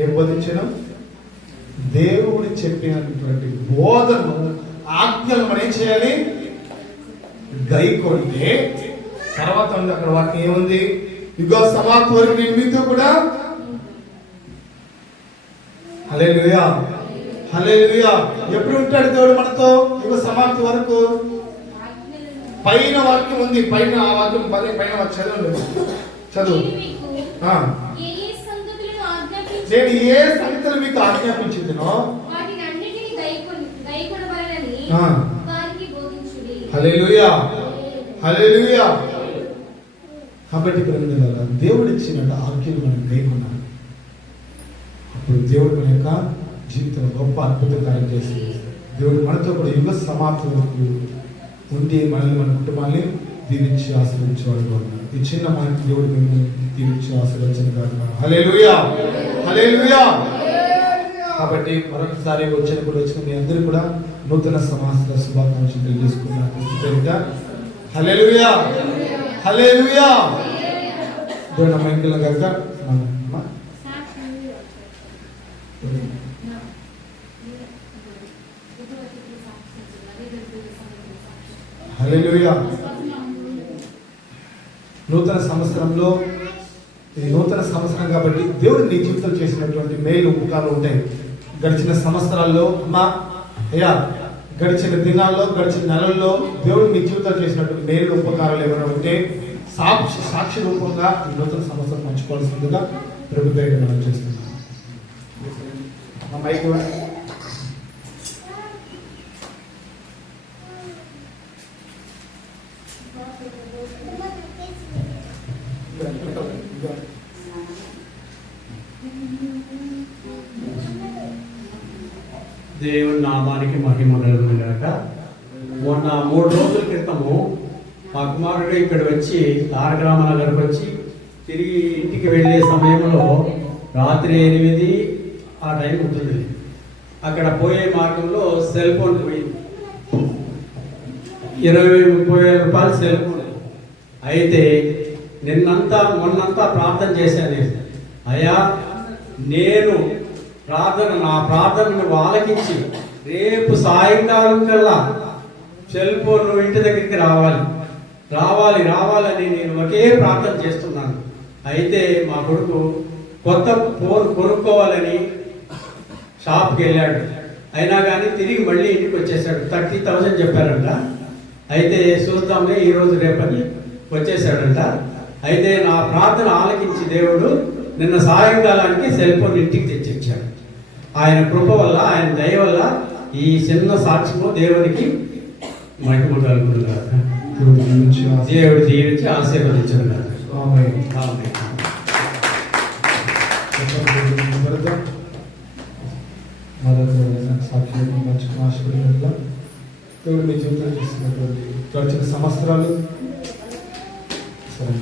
ఏం బోధించాను? దేవుడు చెప్పినటువంటి బోధను, ఆజ్ఞలు మనం ఏం చేయాలి? గైకొంటే తర్వాత అక్కడ వాటికి ఏముంది? యుగ సమాప్తి వరకు నేను మీతో కూడా. హల్లెలూయా, హల్లెలూయా. ఎప్పుడు ఉంటాడు దేవుడు మనతో? యుగ సమాప్తి వరకు. పైన వాక్యం ఉంది, పైన ఆ వాక్యం పైన చదువు. నేను ఏ సంగతులు మీకు ఆజ్ఞాపించుదునో హల్లెలూయా, హల్లెలూయా. కాబట్టి దేవుడు ఇచ్చిన ఆజ్ఞలు మనం గైకొన్నాం. అప్పుడు దేవుడు మన యొక్క జీవితంలో గొప్ప అద్భుత కార్యం చేస్తుంది. దేవుడు మనతో కూడా యుగ సమాప్తి వరకు ఉండి మనల్ని, మన కుటుంబాన్ని దీవించి ఆశీర్వదించేవాడు ఉన్నారు. ఈ చిన్న మనకి దేవుడు మేము దీవించి ఆశీర్వదించిన కాదు. హల్లెలూయా, హల్లెలూయా. కాబట్టి మరొకసారి వచ్చిన మీ అందరూ కూడా నూతన సంవత్సర శుభాకాంక్షలు తెలియజేసుకున్నారు. హల్లెలూయా, హల్లెలూయా. దేవుని మైండ్లో కనుక హల్లెలూయా. నూతన సంవత్సరంలో, ఇది నూతన సంవత్సరం కాబట్టి దేవుడు నీ జీవితం చేసినటువంటి మేలు ఉపకారాలు ఉంటాయి. గడిచిన సంవత్సరాల్లో అమ్మా అయ్యా గడిచిన దినాల్లో గడిచిన నెలల్లో దేవుడు మీ జీవితాలు చేసినట్టు మేలు ఉపకారాలు ఏమైనా ఉంటే సాక్షి రూపంగా ఈ నూతన సంవత్సరం పంచుకోవాల్సిందిగా ప్రభు పేరు మనం చేస్తున్నాం. మైక్ దేవుని నామానికి మహిమ కలుగును గాక. మొన్న 3 రోజుల క్రితము మా కుమారుడు ఇక్కడ వచ్చి తారకరామనగర్కి వచ్చి తిరిగి ఇంటికి వెళ్ళే సమయంలో రాత్రి 8 ఆ టైం ఉంటుంది. అక్కడ పోయే మార్గంలో సెల్ ఫోన్ పోయింది. 20-30 వేల రూపాయలు సెల్ ఫోన్. అయితే మొన్నంతా ప్రార్థన చేశాను. అయ్యా నేను నా ప్రార్థనను ఆలకించి రేపు సాయంకాలం కల్లా సెల్ ఫోన్ ఇంటి దగ్గరికి రావాలని నేను ఒకే ప్రార్థన చేస్తున్నాను. అయితే మా కొడుకు కొత్త ఫోన్ కొనుక్కోవాలని షాప్కి వెళ్ళాడు. అయినా కానీ తిరిగి మళ్ళీ ఇంటికి వచ్చేసాడు. 30,000 చెప్పారంట. అయితే చూద్దామే ఈరోజు రేపని వచ్చేసాడంట. అయితే నా ప్రార్థన ఆలకించి దేవుడు నిన్న సాయంకాలానికి సెల్ ఫోన్ ఇంటికి తెచ్చిచ్చాడు. ఆయన కృప వల్ల, ఆయన దయ వల్ల ఈ చిన్న సాక్ష్యము దేవునికి మహిమ కలుగును గాక. దేవుడు దీవించి ఆశీర్వదించును గాక. దేవుడు మీ జీవితంలో చేస్తున్నటువంటి గడిచిన సంవత్సరాలు సరే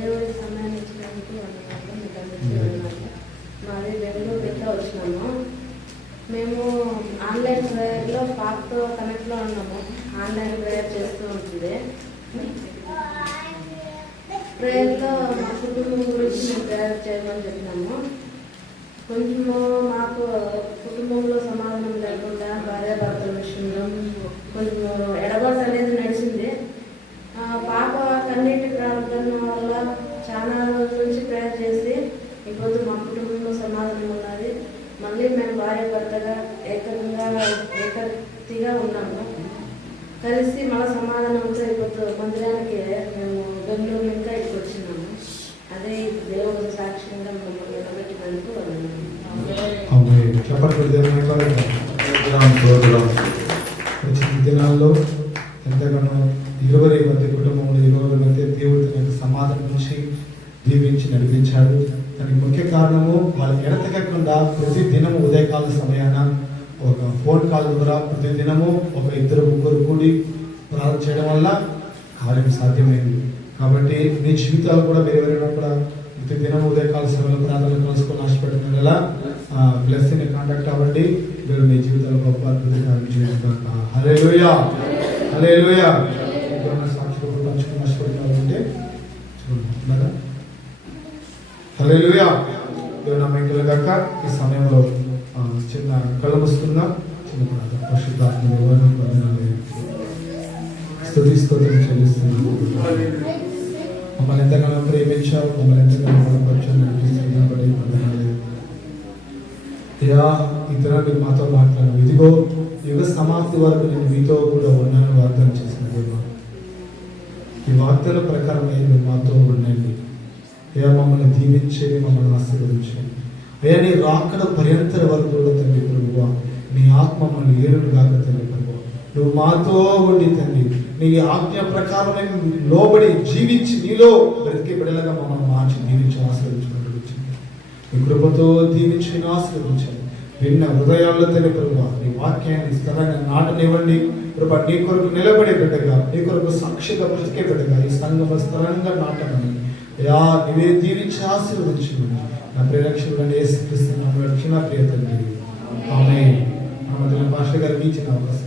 దేవుడి సమయాన్ని ఇచ్చినందుకు మాది బెంగళూరు ఎట్లా వచ్చినాము. మేము ఆన్లైన్ ప్రేయర్లో పాపతో కనెక్ట్లో ఉన్నాము. ఆన్లైన్ ప్రేయర్ చేస్తూ ఉంటుంది. ప్రేయర్లో మా కుటుంబం గురించి మేము ప్రేయర్ చేయమని చెప్పినాము. కొంచెము మాకు కుటుంబంలో సమాధానం లేకుండా భార్యాభర్తల విషయంలో కొంచెం ఎడబాటు అనేది నడిచింది. పాప కన్నీటి ప్రార్థన వల్ల చాలా రోజుల నుంచి ప్రేయర్ చేసి ఈరోజు మా కుటుంబంలో సమాధానం ఉన్నది. మళ్ళీ మేము భార్యాభర్తగా ఏకతిగా ఉన్నాము. కలిసి మన సమాధానంతో ఇప్పుడు మందిరానికి మేము బెంగళూరు ఇంకా ఇక్కడికి వచ్చినాము. అదే దేవుడు సాక్ష్యంగా మమ్మల్ని నిలబెట్టినందుకు దినాల్లో ఎంతగానో 20 మంది కుటుంబంలో 20 మంది దేవుడు తన సమాధానం నుంచి దీవించి నడిపించాడు. దానికి ముఖ్య కారణము వాళ్ళు ఎడతెగకుండా ప్రతి దినము ఉదయకాల సమయాన ఒక ఫోన్ కాల్ ద్వారా ప్రతి దినము ఒక 2-3 కూడి ప్రార్థన చేయడం వల్ల కార్యం సాధ్యమైంది. కాబట్టి మీ జీవితాలు కూడా ఎవరైనా కూడా ప్రతి దినం ఉదయకాల సమయంలో ప్రార్థనలు కలుసుకొని ఆశపడుతున్నారు. ఎలా బ్లెస్సింగ్ కాంటాక్ట్ అవ్వండి. మీరు మీ జీవితాలు గొప్ప అద్భుత కార్యం చేయడం. హల్లెలూయా హల్లెలూయా. సాక్షులు పంచుకుని ఆశపడుతున్నారంటే చూడండి. హల్లెలూయా. దేవుని నామములో గాక. ఈ సమయంలో చిన్న కళ్ళు మూసుకుందాం. చిన్న ప్రార్థన. పరిశుద్ధాత్మ స్తుతిస్తోత్రం చెల్లిస్తున్నాము. మమ్మల్ని ఎంతగానో ప్రేమించావు, మమ్మల్ని ఎంతగానో బలపరిచావు. ఈ దినాన్ని మాతో మాట్లాడు. ఇదిగో యుగ సమాప్తి వరకు నేను మీతో కూడా ఉన్నాను వాగ్దానం చేసిన దేవా, ఈ వాగ్దాన ప్రకారం మీరు మాతో ఉండండి. అయ్యా మమ్మల్ని దీవించండి, మమ్మల్ని ఆశీర్వదించండి. అయ్యా నీ రాకడ పర్యంతర వరకు కూడా తండ్రి ప్రభువా, నీ ఆత్మ మమ్మల్ని ఏలుడు కాక తండ్రి ప్రభువా, నువ్వు మాతో ఉండి తండ్రి నీ ఆజ్ఞ ప్రకారం లోబడి జీవించి నీలో బ్రతికే బిడ్డలుగా మమ్మల్ని మార్చి దీవించి ఆశీర్వదించుకుంటూ నీ కృపతో దీవించి ఆశీర్వదించండి. విన్న హృదయాల్లో తండ్రి ప్రభువా, నీ వాక్యాన్ని స్థలంగా నాటనివ్వండి ప్రభా. నీ కొరకు నిలబడే బిడ్డగా, నీ కొరకు సాక్షిగా బ్రతికే బిడ్డగా ఈ సంఘం స్థలంగా నాటమని అయ్యా నీవే దీవించి ఆశీర్వదించమని నా ప్రియరక్షకుడు యేసుక్రీస్తు నామములో రక్షణ ప్రియ తండ్రి ఆమేన్. నా మధ్యలో పాస్టర్ గారికి ఇచ్చిన అవకాశం.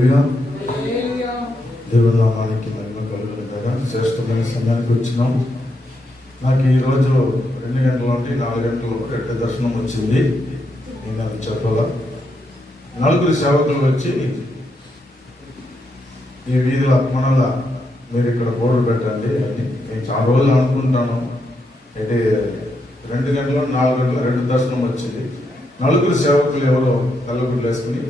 హల్లెలూయా. దేవుని నామానికి మహిమ కలుగును గాక. శ్రేష్టమైన సమయానికి వచ్చినాం. నాకు ఈరోజు 2 గంటల నుండి 4 గంటల వరకు దర్శనం వచ్చింది. నేను అది చెప్పాలా. 4 సేవకులు వచ్చి ఈ వీధిలో మనల మీరు ఇక్కడ బోర్డు పెట్టండి అని నేను చాలా రోజులు అనుకుంటాను. అయితే 2 గంటలు 4 గంటల 2 దర్శనం వచ్చింది. 4 సేవకులు ఎవరో తెల్లగుడ్లు వేసుకుని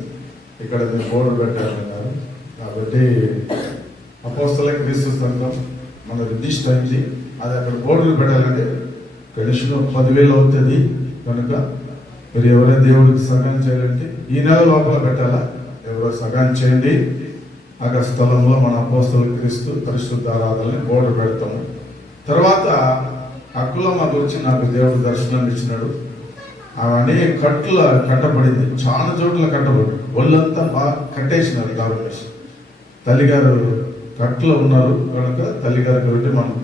ఇక్కడ మీరు బోర్డు పెట్టారన్నారు. కాబట్టి అపోస్తల క్రీస్తు సంఘం మన రిజిస్టర్ అయింది. అది అక్కడ బోర్డులు పెట్టాలంటే కనీసం 10,000 అవుతుంది. కనుక మీరు ఎవరైనా దేవుడికి సగం చేయాలంటే ఈ నెల లోపల పెట్టాలా, ఎవరో సగం చేయండి. ఆ స్థలంలో మన అపోస్తల క్రీస్తు పరిశుద్ధ ఆరాధనని బోర్డు పెడతాము. తర్వాత అక్కులమ్మ గురించి నాకు దేవుడు దర్శనం ఇచ్చినాడు. అవన్నీ కట్టబడింది, చాలా చోట్ల కట్టబడి ఒళ్ళంతా బాగా కట్టేసినారు. కాబట్టి తల్లిగారు కట్టులో ఉన్నారు కనుక తల్లిగారి గురించి మనం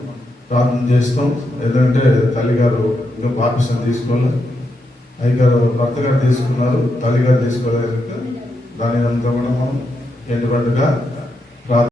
ప్రార్థన చేస్తాం. ఎందుకంటే తల్లిగారు ఇంకా బాప్టిజం తీసుకోవాలి, అయ్యగారు భర్త గారు తీసుకున్నారు, తల్లిగారు తీసుకోలేదు కనుక దాని అంతా కూడా మనం ఎండుబడ్డగా